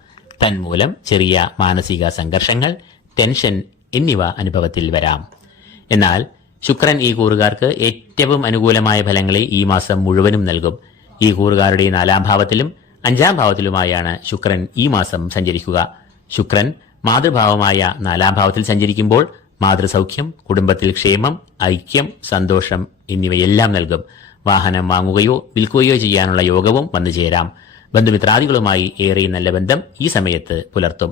തന്മൂലം ചെറിയ മാനസിക സംഘർഷങ്ങൾ, ടെൻഷൻ എന്നിവ അനുഭവത്തിൽ വരാം. എന്നാൽ ശുക്രൻ ഈ കൂറുകാർക്ക് ഏറ്റവും അനുകൂലമായ ഫലങ്ങളെ ഈ മാസം മുഴുവനും നൽകും. ഈ കൂറുകാരുടെ 4-ാം ഭാവത്തിലും 5-ാം ഭാവത്തിലുമായാണ് ശുക്രൻ ഈ മാസം സഞ്ചരിക്കുക. ശുക്രൻ മാതൃഭാവമായ 4-ാം ഭാവത്തിൽ സഞ്ചരിക്കുമ്പോൾ മാതൃസൗഖ്യം, കുടുംബത്തിൽ ക്ഷേമം, ഐക്യം, സന്തോഷം എന്നിവയെല്ലാം നൽകും. വാഹനം വാങ്ങുകയോ വിൽക്കുകയോ ചെയ്യാനുള്ള യോഗവും വന്നുചേരാം. ബന്ധുമിത്രാദികളുമായി ഏറെ നല്ല ബന്ധം ഈ സമയത്ത് പുലർത്തും.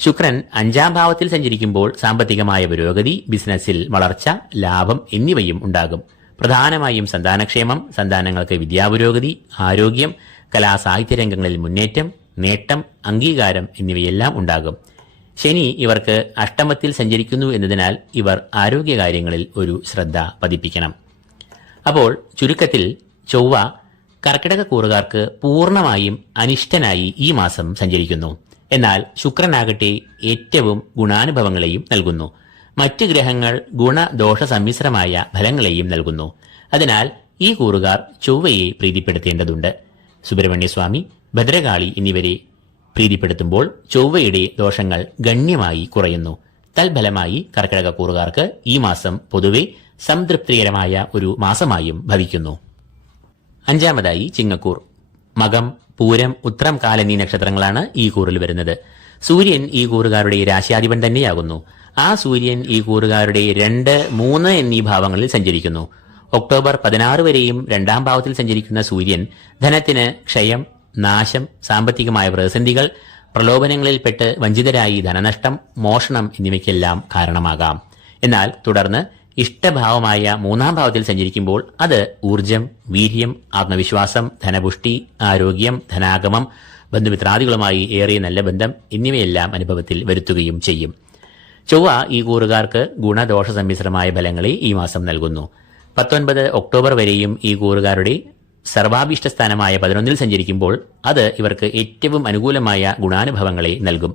ശുക്രൻ 5-ാം ഭാവത്തിൽ സഞ്ചരിക്കുമ്പോൾ സാമ്പത്തികമായ പുരോഗതി, ബിസിനസ്സിൽ വളർച്ച, ലാഭം എന്നിവയും ഉണ്ടാകും. പ്രധാനമായും സന്താനക്ഷേമം, സന്താനങ്ങൾക്ക് വിദ്യാപുരോഗതി, ആരോഗ്യം, കലാസാഹിത്യ രംഗങ്ങളിൽ മുന്നേറ്റം, നേട്ടം, അംഗീകാരം എന്നിവയെല്ലാം ഉണ്ടാകും. ശനി ഇവർക്ക് അഷ്ടമത്തിൽ സഞ്ചരിക്കുന്നു എന്നതിനാൽ ഇവർ ആരോഗ്യകാര്യങ്ങളിൽ ഒരു ശ്രദ്ധ പതിപ്പിക്കണം. അപ്പോൾ ചുരുക്കത്തിൽ ചൊവ്വ കർക്കിടക കൂറുകാർക്ക് പൂർണ്ണമായും അനിഷ്ടനായി ഈ മാസം സഞ്ചരിക്കുന്നു. എന്നാൽ ശുക്രനാകട്ടെ ഏറ്റവും ഗുണാനുഭവങ്ങളെയും നൽകുന്നു. മറ്റ് ഗ്രഹങ്ങൾ ഗുണദോഷ സമ്മിശ്രമായ ഫലങ്ങളെയും നൽകുന്നു. അതിനാൽ ഈ കൂറുകാർ ചൊവ്വയെ പ്രീതിപ്പെടുത്തേണ്ടതുണ്ട്. സുബ്രഹ്മണ്യസ്വാമി, ഭദ്രകാളി എന്നിവരെ പ്രീതിപ്പെടുത്തുമ്പോൾ ചൊവ്വയുടെ ദോഷങ്ങൾ ഗണ്യമായി കുറയുന്നു. തൽഫലമായി കർക്കിടക കൂറുകാർക്ക് ഈ മാസം പൊതുവെ സംതൃപ്തികരമായ ഒരു മാസമായും ഭവിക്കുന്നു. 5-ാമതായി ചിങ്ങക്കൂർ. മകം, പൂരം, ഉത്രം, കാൽ എന്നീ നക്ഷത്രങ്ങളാണ് ഈ കൂറിൽ വരുന്നത്. സൂര്യൻ ഈ കൂറുകാരുടെ രാശിയാധിപൻ തന്നെയാകുന്നു. ആ സൂര്യൻ ഈ കൂറുകാരുടെ 2, 3 എന്നീ ഭാവങ്ങളിൽ സഞ്ചരിക്കുന്നു. ഒക്ടോബർ 16 വരെയും 2-ാം ഭാവത്തിൽ സഞ്ചരിക്കുന്ന സൂര്യൻ ധനത്തിന് ക്ഷയം, നാശം, സാമ്പത്തികമായ പ്രതിസന്ധികൾ, പ്രലോഭനങ്ങളിൽപ്പെട്ട് വഞ്ചിതരായി ധനനഷ്ടം, മോഷണം എന്നിവയ്ക്കെല്ലാം കാരണമാകാം. എന്നാൽ തുടർന്ന് ഇഷ്ടഭാവമായ 3-ാം ഭാവത്തിൽ സഞ്ചരിക്കുമ്പോൾ അത് ഊർജം, വീര്യം, ആത്മവിശ്വാസം, ധനപുഷ്ടി, ആരോഗ്യം, ധനാഗമം, ബന്ധുമിത്രാദികളുമായി ഏറെ നല്ല ബന്ധം എന്നിവയെല്ലാം അനുഭവത്തിൽ വരുത്തുകയും ചെയ്യും. ചൊവ്വ ഈ കൂറുകാർക്ക് ഗുണദോഷ സമ്മിശ്രമായ ഫലങ്ങളെ ഈ മാസം നൽകുന്നു. 19 ഒക്ടോബർ വരെയും ഈ കൂറുകാരുടെ സർവാഭീഷ്ടസ്ഥാനമായ 11-ൽ സഞ്ചരിക്കുമ്പോൾ അത് ഇവർക്ക് ഏറ്റവും അനുകൂലമായ ഗുണാനുഭവങ്ങളെ നൽകും.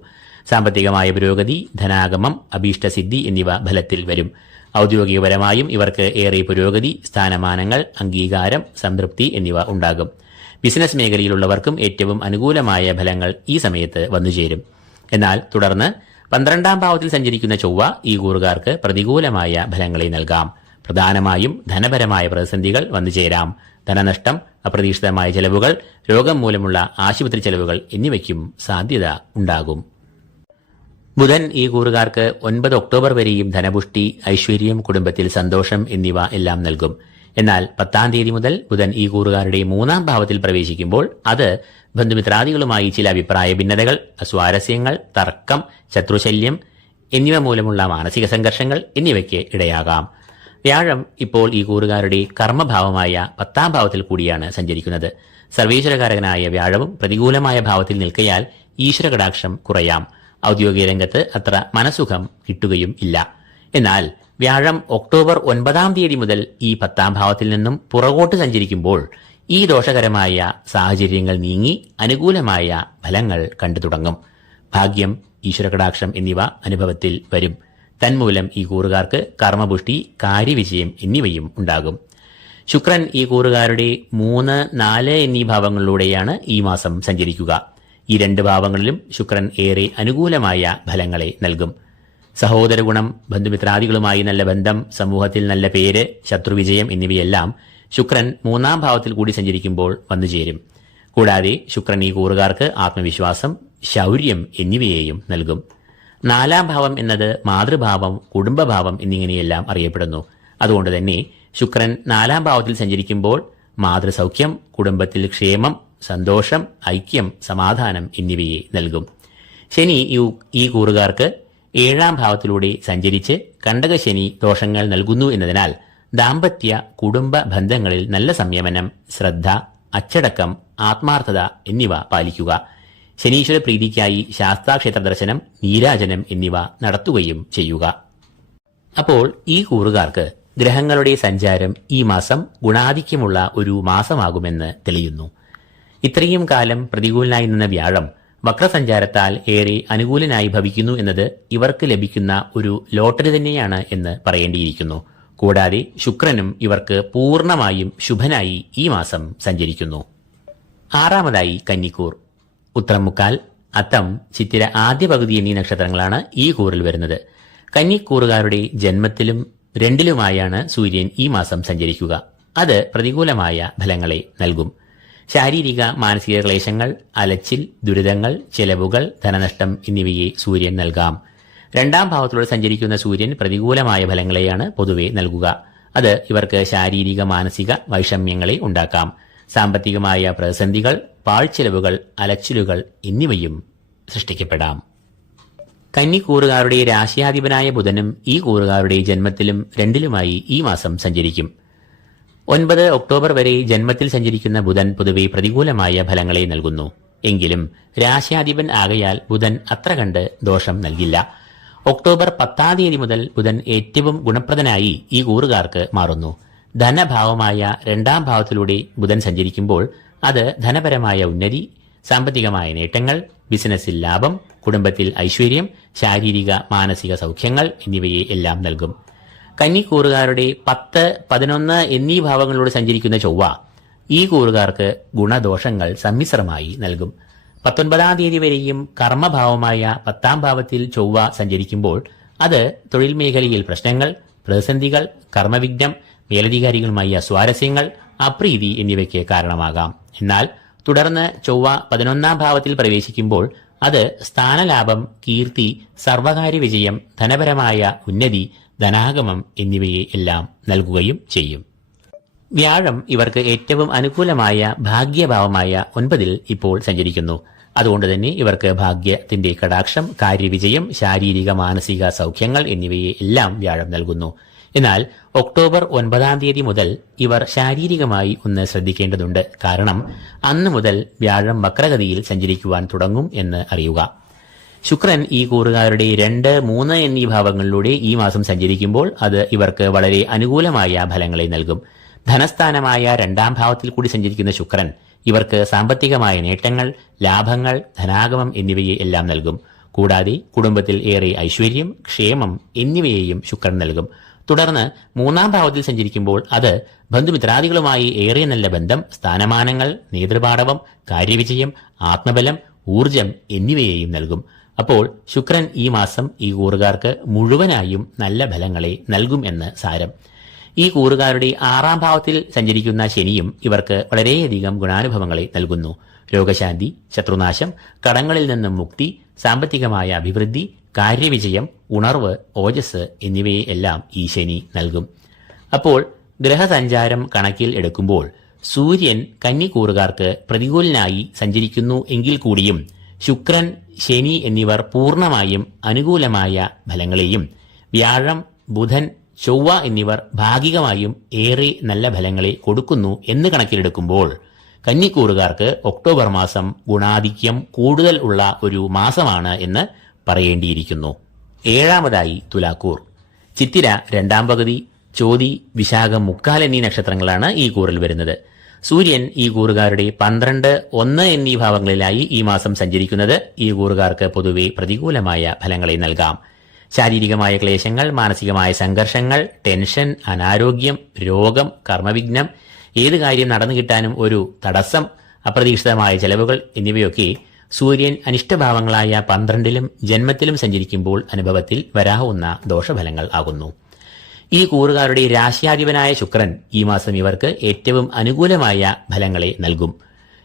സാമ്പത്തികമായ പുരോഗതി, ധനാഗമം, അഭീഷ്ടസിദ്ധി എന്നിവ ഫലത്തിൽ വരും. ഔദ്യോഗികപരമായും ഇവർക്ക് ഏറെ പുരോഗതി, സ്ഥാനമാനങ്ങൾ, അംഗീകാരം, സംതൃപ്തി എന്നിവ ഉണ്ടാകും. ബിസിനസ് മേഖലയിലുള്ളവർക്കും ഏറ്റവും അനുകൂലമായ ഫലങ്ങൾ ഈ സമയത്ത് വന്നുചേരും. എന്നാൽ തുടർന്ന് 12-ാം ഭാവത്തിൽ സഞ്ചരിക്കുന്ന ചൊവ്വ ഈ കൂറുകാർക്ക് പ്രതികൂലമായ ഫലങ്ങളെ നൽകാം. പ്രധാനമായും ധനപരമായ പ്രതിസന്ധികൾ വന്നു ചേരാം. ധനനഷ്ടം, അപ്രതീക്ഷിതമായ ചെലവുകൾ, രോഗം മൂലമുള്ള ആശുപത്രി ചെലവുകൾ എന്നിവയ്ക്കും സാധ്യത ഉണ്ടാകും. ബുധൻ ഈ കൂറുകാർക്ക് 9 ഒക്ടോബർ വരെയും ധനപുഷ്ടി, ഐശ്വര്യം, കുടുംബത്തിൽ സന്തോഷം എന്നിവ എല്ലാം നൽകും. എന്നാൽ 10-ാം തീയതി മുതൽ ബുധൻ ഈ കൂറുകാരുടെ 3-ാം ഭാവത്തിൽ പ്രവേശിക്കുമ്പോൾ അത് ബന്ധുമിത്രാദികളുമായി ചില അഭിപ്രായ ഭിന്നതകൾ, അസ്വാരസ്യങ്ങൾ, തർക്കം, ശത്രുശല്യം എന്നിവ മൂലമുള്ള മാനസിക സംഘർഷങ്ങൾ എന്നിവയ്ക്ക് ഇടയാകാം. വ്യാഴം ഇപ്പോൾ ഈ കൂറുകാരുടെ കർമ്മഭാവമായ 10-ാം ഭാവത്തിൽ കൂടിയാണ് സഞ്ചരിക്കുന്നത്. സർവീശ്വരകാരകനായ വ്യാഴവും പ്രതികൂലമായ ഭാവത്തിൽ നിൽക്കയാൽ ഈശ്വര കടാക്ഷം കുറയാം. ഔദ്യോഗിക രംഗത്ത് അത്ര മനസുഖം കിട്ടുകയും ഇല്ല. എന്നാൽ വ്യാഴം ഒക്ടോബർ 9-ാം തീയതി മുതൽ ഈ 10-ാം ഭാവത്തിൽ നിന്നും പുറകോട്ട് സഞ്ചരിക്കുമ്പോൾ ഈ ദോഷകരമായ സാഹചര്യങ്ങൾ നീങ്ങി അനുകൂലമായ ഫലങ്ങൾ കണ്ടു തുടങ്ങും. ഭാഗ്യം, ഈശ്വരകടാക്ഷം എന്നിവ അനുഭവത്തിൽ വരും. തന്മൂലം ഈ കൂറുകാർക്ക് കർമ്മപുഷ്ടി, കാര്യവിജയം എന്നിവയും ഉണ്ടാകും. ശുക്രൻ ഈ കൂറുകാരുടെ 3, 4 എന്നീ ഭാവങ്ങളിലൂടെയാണ് ഈ മാസം സഞ്ചരിക്കുക. ഈ 2 ഭാവങ്ങളിലും ശുക്രൻ ഏറെ അനുകൂലമായ ഫലങ്ങളെ നൽകും. സഹോദര ഗുണം, ബന്ധുമിത്രാദികളുമായി നല്ല ബന്ധം, സമൂഹത്തിൽ നല്ല പേര്, ശത്രുവിജയം എന്നിവയെല്ലാം ശുക്രൻ 3-ാം ഭാവത്തിൽ കൂടി സഞ്ചരിക്കുമ്പോൾ വന്നുചേരും. കൂടാതെ ശുക്രൻ ഈ കൂറുകാർക്ക് ആത്മവിശ്വാസം, ശൗര്യം എന്നിവയെയും നൽകും. 4-ാം ഭാവം എന്നത് മാതൃഭാവം, കുടുംബഭാവം എന്നിങ്ങനെയെല്ലാം അറിയപ്പെടുന്നു. അതുകൊണ്ട് തന്നെ ശുക്രൻ 4-ാം ഭാവത്തിൽ സഞ്ചരിക്കുമ്പോൾ മാതൃസൗഖ്യം, കുടുംബത്തിൽ ക്ഷേമം, സന്തോഷം, ഐക്യം, സമാധാനം എന്നിവയെ നൽകും. ശനി ഈ കൂറുകാർക്ക് 7-ാം ഭാവത്തിലൂടെ സഞ്ചരിച്ച് കണ്ടകശനി ദോഷങ്ങൾ നൽകുന്നു എന്നതിനാൽ ദാമ്പത്യ കുടുംബ ബന്ധങ്ങളിൽ നല്ല സംയമനം, ശ്രദ്ധ, അച്ചടക്കം, ആത്മാർത്ഥത എന്നിവ പാലിക്കുക. ശനീശ്വര പ്രീതിക്കായി ശാസ്താക്ഷേത്ര ദർശനം, നീരാജനം എന്നിവ നടത്തുകയും ചെയ്യുക. അപ്പോൾ ഈ കൂറുകാർക്ക് ഗ്രഹങ്ങളുടെ സഞ്ചാരം ഈ മാസം ഗുണാധിക്യമുള്ള ഒരു മാസമാകുമെന്ന് തെളിയുന്നു. ഇത്രയും കാലം പ്രതികൂലനായി നിന്ന വ്യാഴം വക്രസഞ്ചാരത്താൽ ഏറെ അനുകൂലനായി ഭവിക്കുന്നു എന്നത് ഇവർക്ക് ലഭിക്കുന്ന ഒരു ലോട്ടറി തന്നെയാണ് എന്ന് പറയേണ്ടിയിരിക്കുന്നു. കൂടാതെ ശുക്രനും ഇവർക്ക് പൂർണ്ണമായും ശുഭനായി ഈ മാസം സഞ്ചരിക്കുന്നു. 6-ാമതായി കന്നിക്കൂർ. ഉത്രം മുക്കാൽ, അത്തം, ചിത്തിര ആദ്യ പകുതി എന്നീ നക്ഷത്രങ്ങളാണ് ഈ കൂറിൽ വരുന്നത്. കന്നിക്കൂറുകാരുടെ ജന്മത്തിലും 2-ലുമായാണ് സൂര്യൻ ഈ മാസം സഞ്ചരിക്കുക. അത് പ്രതികൂലമായ ഫലങ്ങളെ നൽകും. ശാരീരിക മാനസിക ക്ലേശങ്ങൾ, അലച്ചിൽ, ദുരിതങ്ങൾ, ചെലവുകൾ, ധനനഷ്ടം എന്നിവയെ സൂര്യൻ നൽകാം. 2-ാം ഭാവത്തിലൂടെ സഞ്ചരിക്കുന്ന സൂര്യൻ പ്രതികൂലമായ ഫലങ്ങളെയാണ് പൊതുവെ നൽകുക. അത് ഇവർക്ക് ശാരീരിക മാനസിക വൈഷമ്യങ്ങളെ ഉണ്ടാക്കാം. സാമ്പത്തികമായ പ്രതിസന്ധികൾ, പാഴ്ചെലവുകൾ, അലച്ചിലുകൾ എന്നിവയും സൃഷ്ടിക്കപ്പെടാം. കന്നിക്കൂറുകാരുടെ രാശിയാധിപനായ ബുധനും ഈ കൂറുകാരുടെ ജന്മത്തിലും 2-ലുമായി ഈ മാസം സഞ്ചരിക്കും. 9 ഒക്ടോബർ വരെ ജന്മത്തിൽ സഞ്ചരിക്കുന്ന ബുധൻ പൊതുവെ പ്രതികൂലമായ ഫലങ്ങളെ നൽകുന്നു. എങ്കിലും രാശിയാധിപൻ ആകയാൽ ബുധൻ അത്ര കണ്ട് ദോഷം നൽകില്ല. ഒക്ടോബർ 10-ാം തീയതി മുതൽ ബുധൻ ഏറ്റവും ഗുണപ്രദനായി ഈ കൂറുകാർക്ക് മാറുന്നു. ധനഭാവമായ 2-ാം ഭാവത്തിലൂടെ ബുധൻ സഞ്ചരിക്കുമ്പോൾ അത് ധനപരമായ ഉന്നതി, സാമ്പത്തികമായ നേട്ടങ്ങൾ, ബിസിനസ്സിൽ ലാഭം, കുടുംബത്തിൽ ഐശ്വര്യം, ശാരീരിക മാനസിക സൗഖ്യങ്ങൾ എന്നിവയെ എല്ലാം നൽകും. കന്നിക്കൂറുകാരുടെ 10, 11 എന്നീ ഭാവങ്ങളിലൂടെ സഞ്ചരിക്കുന്ന ചൊവ്വ ഈ കൂറുകാർക്ക് ഗുണദോഷങ്ങൾ സമ്മിശ്രമായി നൽകും. 19-ാം തീയതി വരെയും കർമ്മഭാവമായ 10-ാം ഭാവത്തിൽ ചൊവ്വ സഞ്ചരിക്കുമ്പോൾ അത് തൊഴിൽ മേഖലയിൽ പ്രശ്നങ്ങൾ, പ്രതിസന്ധികൾ, കർമ്മവിഘ്നം, മേലധികാരികളുമായി അസ്വാരസ്യങ്ങൾ, അപ്രീതി എന്നിവയ്ക്ക് കാരണമാകാം. എന്നാൽ തുടർന്ന് ചൊവ്വ 11-ാം ഭാവത്തിൽ പ്രവേശിക്കുമ്പോൾ അത് സ്ഥാനലാഭം, കീർത്തി, സർവകാര്യ വിജയം, ധനപരമായ ഉന്നതി, ധനാഗമം എന്നിവയെ എല്ലാം നൽകുകയും ചെയ്യും. വ്യാഴം ഇവർക്ക് ഏറ്റവും അനുകൂലമായ ഭാഗ്യഭാവമായ 9-ൽ ഇപ്പോൾ സഞ്ചരിക്കുന്നു. അതുകൊണ്ട് തന്നെ ഇവർക്ക് ഭാഗ്യത്തിന്റെ കടാക്ഷം, കാര്യവിജയം, ശാരീരിക മാനസിക സൗഖ്യങ്ങൾ എന്നിവയെ എല്ലാം വ്യാഴം നൽകുന്നു. എന്നാൽ ഒക്ടോബർ 9-ാം തീയതി മുതൽ ഇവർ ശാരീരികമായി ഒന്ന് ശ്രദ്ധിക്കേണ്ടതുണ്ട്. കാരണം അന്ന് മുതൽ വ്യാഴം വക്രഗതിയിൽ സഞ്ചരിക്കുവാൻ തുടങ്ങും എന്ന് അറിയുക. ശുക്രൻ ഈ കൂറുകാരുടെ 2, 3 എന്നീ ഭാവങ്ങളിലൂടെ ഈ മാസം സഞ്ചരിക്കുമ്പോൾ അത് ഇവർക്ക് വളരെ അനുകൂലമായ ഫലങ്ങളെ നൽകും. ധനസ്ഥാനമായ 2-ാം ഭാവത്തിൽ കൂടി സഞ്ചരിക്കുന്ന ശുക്രൻ ഇവർക്ക് സാമ്പത്തികമായ നേട്ടങ്ങൾ, ലാഭങ്ങൾ, ധനാഗമം എന്നിവയെ എല്ലാം നൽകും. കൂടാതെ കുടുംബത്തിൽ ഏറെ ഐശ്വര്യം, ക്ഷേമം എന്നിവയെയും ശുക്രൻ നൽകും. തുടർന്ന് 3-ാം ഭാവത്തിൽ സഞ്ചരിക്കുമ്പോൾ അത് ബന്ധുമിത്രാദികളുമായി ഏറെ നല്ല ബന്ധം, സ്ഥാനമാനങ്ങൾ, നേതൃപാടവം, കാര്യവിജയം, ആത്മബലം, ഊർജം എന്നിവയെയും നൽകും. അപ്പോൾ ശുക്രൻ ഈ മാസം ഈ കൂറുകാർക്ക് മുഴുവനായും നല്ല ഫലങ്ങളെ നൽകും എന്ന് സാരം. ഈ കൂറുകാരുടെ 6ാം ഭാവത്തിൽ സഞ്ചരിക്കുന്ന ശനിയും ഇവർക്ക് വളരെയധികം ഗുണാനുഭവങ്ങളെ നൽകുന്നു. രോഗശാന്തി, ശത്രുനാശം, കടങ്ങളിൽ നിന്നും മുക്തി, സാമ്പത്തികമായ അഭിവൃദ്ധി, കാര്യവിജയം, ഉണർവ്, ഓജസ് എന്നിവയെ എല്ലാം ഈ ശനി നൽകും. അപ്പോൾ ഗ്രഹസഞ്ചാരം കണക്കിൽ എടുക്കുമ്പോൾ സൂര്യൻ കന്നിക്കൂറുകാർക്ക് പ്രതികൂലനായി സഞ്ചരിക്കുന്നു എങ്കിൽ കൂടിയും ശുക്രൻ, ശനി എന്നിവർ പൂർണ്ണമായും അനുകൂലമായ ഫലങ്ങളെയും വ്യാഴം, ബുധൻ, ചൊവ്വ എന്നിവർ ഭാഗികമായും ഏറെ നല്ല ഫലങ്ങളെ കൊടുക്കുന്നു എന്ന് കണക്കിലെടുക്കുമ്പോൾ കന്നിക്കൂറുകാർക്ക് ഒക്ടോബർ മാസം ഗുണാധിക്യം കൂടുതൽ ഉള്ള ഒരു മാസമാണ് എന്ന് പറയേണ്ടിയിരിക്കുന്നു. 7ാമതായി തുലാക്കൂർ. ചിത്തിര 2ാം പകുതി, ചോതി, വിശാഖം, മുക്കാൽ എന്നീ നക്ഷത്രങ്ങളാണ് ഈ കൂറിൽ വരുന്നത്. സൂര്യൻ ഈ കൂറുകാരുടെ 12, 1 എന്നീ ഭാവങ്ങളിലായി ഈ മാസം സഞ്ചരിക്കുന്നത് ഈ കൂറുകാർക്ക് പൊതുവെ പ്രതികൂലമായ ഫലങ്ങളെ നൽകാം. ശാരീരികമായ ക്ലേശങ്ങൾ, മാനസികമായ സംഘർഷങ്ങൾ, ടെൻഷൻ, അനാരോഗ്യം, രോഗം, കർമ്മവിഘ്നം, ഏത് കാര്യം നടന്നു കിട്ടാനും ഒരു തടസ്സം, അപ്രതീക്ഷിതമായ ചെലവുകൾ എന്നിവയൊക്കെ സൂര്യൻ അനിഷ്ടഭാവങ്ങളായ 12ലും ജന്മത്തിലും സഞ്ചരിക്കുമ്പോൾ അനുഭവത്തിൽ വരാവുന്ന ദോഷഫലങ്ങൾ ആകുന്നു. ഈ കൂറുകാരുടെ രാശ്യാധിപനായ ശുക്രൻ ഈ മാസം ഇവർക്ക് ഏറ്റവും അനുകൂലമായ ഫലങ്ങളെ നൽകും.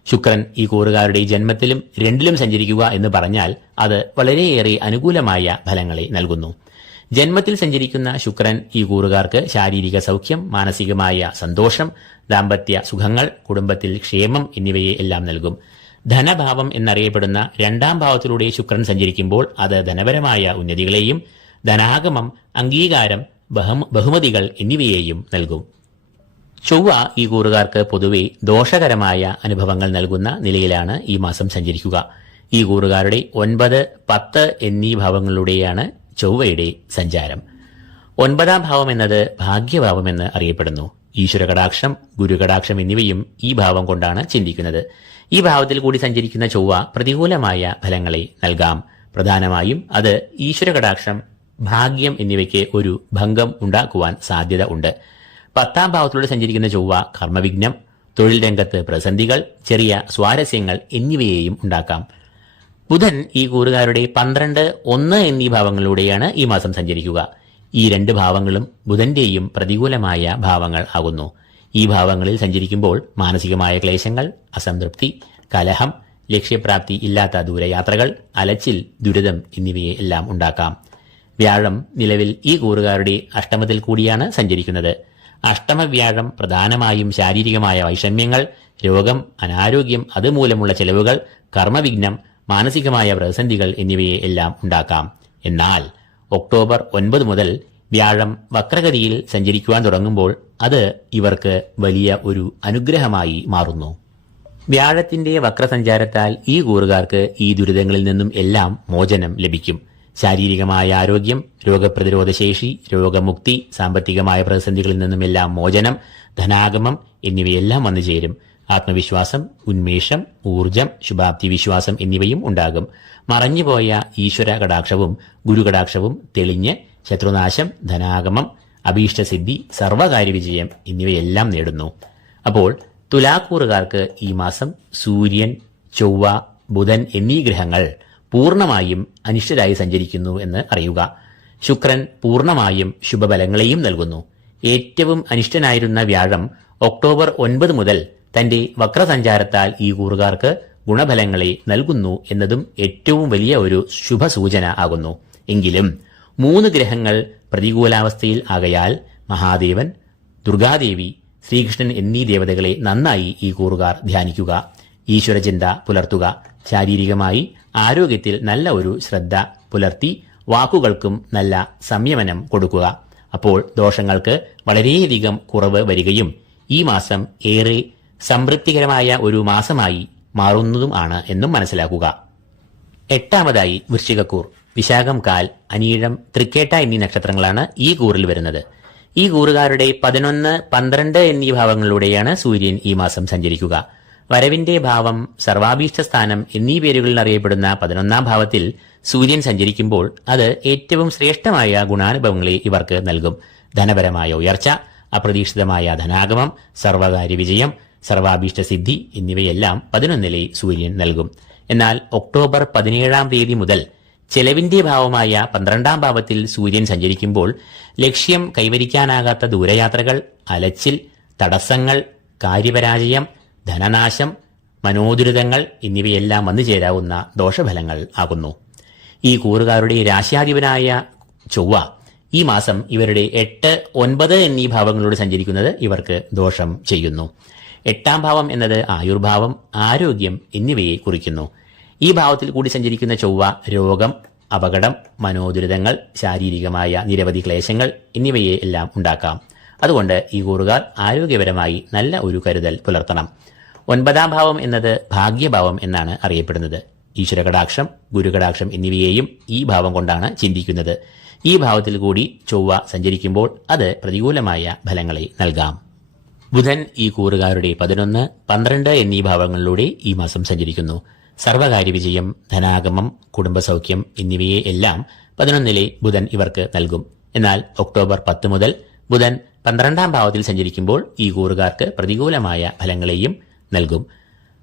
ശുക്രൻ ഈ കൂറുകാരുടെ ജന്മത്തിലും 2ലും സഞ്ചരിക്കുക എന്ന് പറഞ്ഞാൽ അത് വളരെയേറെ അനുകൂലമായ ഫലങ്ങളെ നൽകുന്നു. ജന്മത്തിൽ സഞ്ചരിക്കുന്ന ശുക്രൻ ഈ കൂറുകാർക്ക് ശാരീരിക സൗഖ്യം, മാനസികമായ സന്തോഷം, ദാമ്പത്യ സുഖങ്ങൾ, കുടുംബത്തിൽ ക്ഷേമം എന്നിവയെ എല്ലാം നൽകും. ധനഭാവം എന്നറിയപ്പെടുന്ന 2ാം ഭാവത്തിലൂടെ ശുക്രൻ സഞ്ചരിക്കുമ്പോൾ അത് ധനപരമായ ഉന്നതികളെയും ധനാഗമം, അംഗീകാരം, ബഹുമതികൾ എന്നിവയെയും നൽകും. ചൊവ്വ ഈ കൂറുകാർക്ക് പൊതുവെ ദോഷകരമായ അനുഭവങ്ങൾ നൽകുന്ന നിലയിലാണ് ഈ മാസം സഞ്ചരിക്കുക. ഈ കൂറുകാരുടെ 9, 10 എന്നീ ഭാവങ്ങളിലൂടെയാണ് ചൊവ്വയുടെ സഞ്ചാരം. 9ാം ഭാവം എന്നത് ഭാഗ്യഭാവമെന്ന് അറിയപ്പെടുന്നു. ഈശ്വര കടാക്ഷം, ഗുരുകടാക്ഷം എന്നിവയും ഈ ഭാവം കൊണ്ടാണ് ചിന്തിക്കുന്നത്. ഈ ഭാവത്തിൽ കൂടി സഞ്ചരിക്കുന്ന ചൊവ്വ പ്രതികൂലമായ ഫലങ്ങളെ നൽകാം. പ്രധാനമായും അത് ഈശ്വര കടാക്ഷം, ഭാഗ്യം എന്നിവയ്ക്ക് ഒരു ഭംഗം ഉണ്ടാക്കുവാൻ സാധ്യത ഉണ്ട്. 10ാം ഭാവത്തിലൂടെ സഞ്ചരിക്കുന്ന ചൊവ്വ കർമ്മവിഘ്നം, തൊഴിൽ രംഗത്ത് പ്രതിസന്ധികൾ, ചെറിയ സ്വാരസ്യങ്ങൾ എന്നിവയെയും ഉണ്ടാക്കാം. ബുധൻ ഈ കൂറുകാരുടെ 12, 1 എന്നീ ഭാവങ്ങളിലൂടെയാണ് ഈ മാസം സഞ്ചരിക്കുക. ഈ 2 ഭാവങ്ങളും ബുധന്റെയും പ്രതികൂലമായ ഭാവങ്ങൾ ആകുന്നു. ഈ ഭാവങ്ങളിൽ സഞ്ചരിക്കുമ്പോൾ മാനസികമായ ക്ലേശങ്ങൾ, അസംതൃപ്തി, കലഹം, ലക്ഷ്യപ്രാപ്തി ഇല്ലാത്ത ദൂരയാത്രകൾ, അലച്ചിൽ, ദുരിതം എന്നിവയെ എല്ലാം ഉണ്ടാക്കാം. വ്യാഴം നിലവിൽ ഈ കൂറുകാരുടെ അഷ്ടമത്തിൽ കൂടിയാണ് സഞ്ചരിക്കുന്നത്. അഷ്ടമവ്യാഴം പ്രധാനമായും ശാരീരികമായ വൈഷമ്യങ്ങൾ, രോഗം, അനാരോഗ്യം, അതുമൂലമുള്ള ചെലവുകൾ, കർമ്മവിഘ്നം, മാനസികമായ പ്രതിസന്ധികൾ എന്നിവയെ എല്ലാം ഉണ്ടാക്കാം. എന്നാൽ ഒക്ടോബർ 9 മുതൽ വ്യാഴം വക്രഗതിയിൽ സഞ്ചരിക്കുവാൻ തുടങ്ങുമ്പോൾ അത് ഇവർക്ക് വലിയ ഒരു അനുഗ്രഹമായി മാറുന്നു. വ്യാഴത്തിന്റെ വക്രസഞ്ചാരത്താൽ ഈ കൂറുകാർക്ക് ഈ ദുരിതങ്ങളിൽ നിന്നും എല്ലാം മോചനം ലഭിക്കും. ശാരീരികമായ ആരോഗ്യം, രോഗപ്രതിരോധ ശേഷി, രോഗമുക്തി, സാമ്പത്തികമായ പ്രതിസന്ധികളിൽ നിന്നുമെല്ലാം മോചനം, ധനാഗമം എന്നിവയെല്ലാം വന്നു ചേരും. ആത്മവിശ്വാസം, ഉന്മേഷം, ഊർജം, ശുഭാപ്തി വിശ്വാസം എന്നിവയും ഉണ്ടാകും. മറഞ്ഞുപോയ ഈശ്വര കടാക്ഷവും ഗുരുകടാക്ഷവും തെളിഞ്ഞ് ശത്രുനാശം, ധനാഗമം, അഭീഷ്ടസിദ്ധി, സർവകാര്യവിജയം എന്നിവയെല്ലാം നേടുന്നു. അപ്പോൾ തുലാക്കൂറുകാർക്ക് ഈ മാസം സൂര്യൻ, ചൊവ്വ, ബുധൻ എന്നീ ഗ്രഹങ്ങൾ പൂർണ്ണമായും അനിഷ്ടരായി സഞ്ചരിക്കുന്നു എന്ന് അറിയുക. ശുക്രൻ പൂർണ്ണമായും ശുഭഫലങ്ങളെയും നൽകുന്നു. ഏറ്റവും അനിഷ്ടനായിരുന്ന വ്യാഴം ഒക്ടോബർ 9 മുതൽ തന്റെ വക്രസഞ്ചാരത്താൽ ഈ കൂറുകാർക്ക് ഗുണഫലങ്ങളെ നൽകുന്നു എന്നതും ഏറ്റവും വലിയ ഒരു ശുഭസൂചന ആകുന്നു. എങ്കിലും 3 ഗ്രഹങ്ങൾ പ്രതികൂലാവസ്ഥയിൽ ആകയാൽ മഹാദേവൻ, ദുർഗാദേവി, ശ്രീകൃഷ്ണൻ എന്നീ ദേവതകളെ നന്നായി ഈ കൂറുകാർ ധ്യാനിക്കുക. ഈശ്വരചിന്ത പുലർത്തുക. ശാരീരികമായി ആരോഗ്യത്തിൽ നല്ല ഒരു ശ്രദ്ധ പുലർത്തി വാക്കുകൾക്കും നല്ല സംയമനം കൊടുക്കുക. അപ്പോൾ ദോഷങ്ങൾക്ക് വളരെയധികം കുറവ് വരികയും ഈ മാസം ഏറെ സംതൃപ്തികരമായ ഒരു മാസമായി മാറുന്നതുമാണ് എന്നും മനസ്സിലാക്കുക. 8ാമതായി വൃശ്ചികക്കൂർ. വിശാഖം, കാൽ, അനീഴം, തൃക്കേട്ട എന്നീ നക്ഷത്രങ്ങളാണ് ഈ കൂറിൽ വരുന്നത്. ഈ കൂറുകാരുടെ 11, 12 എന്നീ ഭാവങ്ങളിലൂടെയാണ് സൂര്യൻ ഈ മാസം സഞ്ചരിക്കുക. വരവിന്റെ ഭാവം, സർവാഭീഷ്ടസ്ഥാനം എന്നീ പേരുകളിൽ അറിയപ്പെടുന്ന 11ാം ഭാവത്തിൽ സൂര്യൻ സഞ്ചരിക്കുമ്പോൾ അത് ഏറ്റവും ശ്രേഷ്ഠമായ ഗുണാനുഭവങ്ങളെ ഇവർക്ക് നൽകും. ധനപരമായ ഉയർച്ച, അപ്രതീക്ഷിതമായ ധനാഗമം, സർവകാര്യ വിജയം, സർവാഭീഷ്ടസിദ്ധി എന്നിവയെല്ലാം 11ലെ സൂര്യൻ നൽകും. എന്നാൽ ഒക്ടോബർ 17 മുതൽ ചെലവിന്റെ ഭാവമായ 12ാം ഭാവത്തിൽ സൂര്യൻ സഞ്ചരിക്കുമ്പോൾ ലക്ഷ്യം കൈവരിക്കാനാകാത്ത ദൂരയാത്രകൾ, അലച്ചിൽ, തടസ്സങ്ങൾ, കാര്യപരാജയം, ധനനാശം, മനോദുരിതങ്ങൾ എന്നിവയെല്ലാം വന്നു ചേരാവുന്ന ദോഷഫലങ്ങൾ ആകുന്നു. ഈ കൂറുകാരുടെ രാശ്യാധിപനായ ചൊവ്വ ഈ മാസം ഇവരുടെ 8, 9 എന്നീ ഭാവങ്ങളോട് സഞ്ചരിക്കുന്നത് ഇവർക്ക് ദോഷം ചെയ്യുന്നു. 8ാം ഭാവം എന്നത് ആയുർഭാവം, ആരോഗ്യം എന്നിവയെ കുറിക്കുന്നു. ഈ ഭാവത്തിൽ കൂടി സഞ്ചരിക്കുന്ന ചൊവ്വ രോഗം, അപകടം, മനോദുരിതങ്ങൾ, ശാരീരികമായ നിരവധി ക്ലേശങ്ങൾ എന്നിവയെ എല്ലാം ഉണ്ടാക്കാം. അതുകൊണ്ട് ഈ കൂറുകാർ ആരോഗ്യപരമായി നല്ല ഒരു കരുതൽ പുലർത്തണം. 9ാം ഭാവം എന്നത് ഭാഗ്യഭാവം എന്നാണ് അറിയപ്പെടുന്നത്. ഈശ്വരകടാക്ഷം, ഗുരുകടാക്ഷം എന്നിവയെയും ഈ ഭാവം കൊണ്ടാണ് ചിന്തിക്കുന്നത്. ഈ ഭാവത്തിൽ കൂടി ചൊവ്വ സഞ്ചരിക്കുമ്പോൾ അത് പ്രതികൂലമായ ഫലങ്ങളെ നൽകാം. ബുധൻ ഈ കൂറുകാരുടെ 11, 12 എന്നീ ഭാവങ്ങളിലൂടെ ഈ മാസം സഞ്ചരിക്കുന്നു. സർവകാര്യ വിജയം, ധനാഗമം, കുടുംബസൗഖ്യം എന്നിവയെ എല്ലാം 11ലെ ബുധൻ ഇവർക്ക് നൽകും. എന്നാൽ ഒക്ടോബർ 10 മുതൽ ബുധൻ 12ാം ഭാവത്തിൽ സഞ്ചരിക്കുമ്പോൾ ഈ കൂറുകാർക്ക് പ്രതികൂലമായ ഫലങ്ങളെയും നൽകും.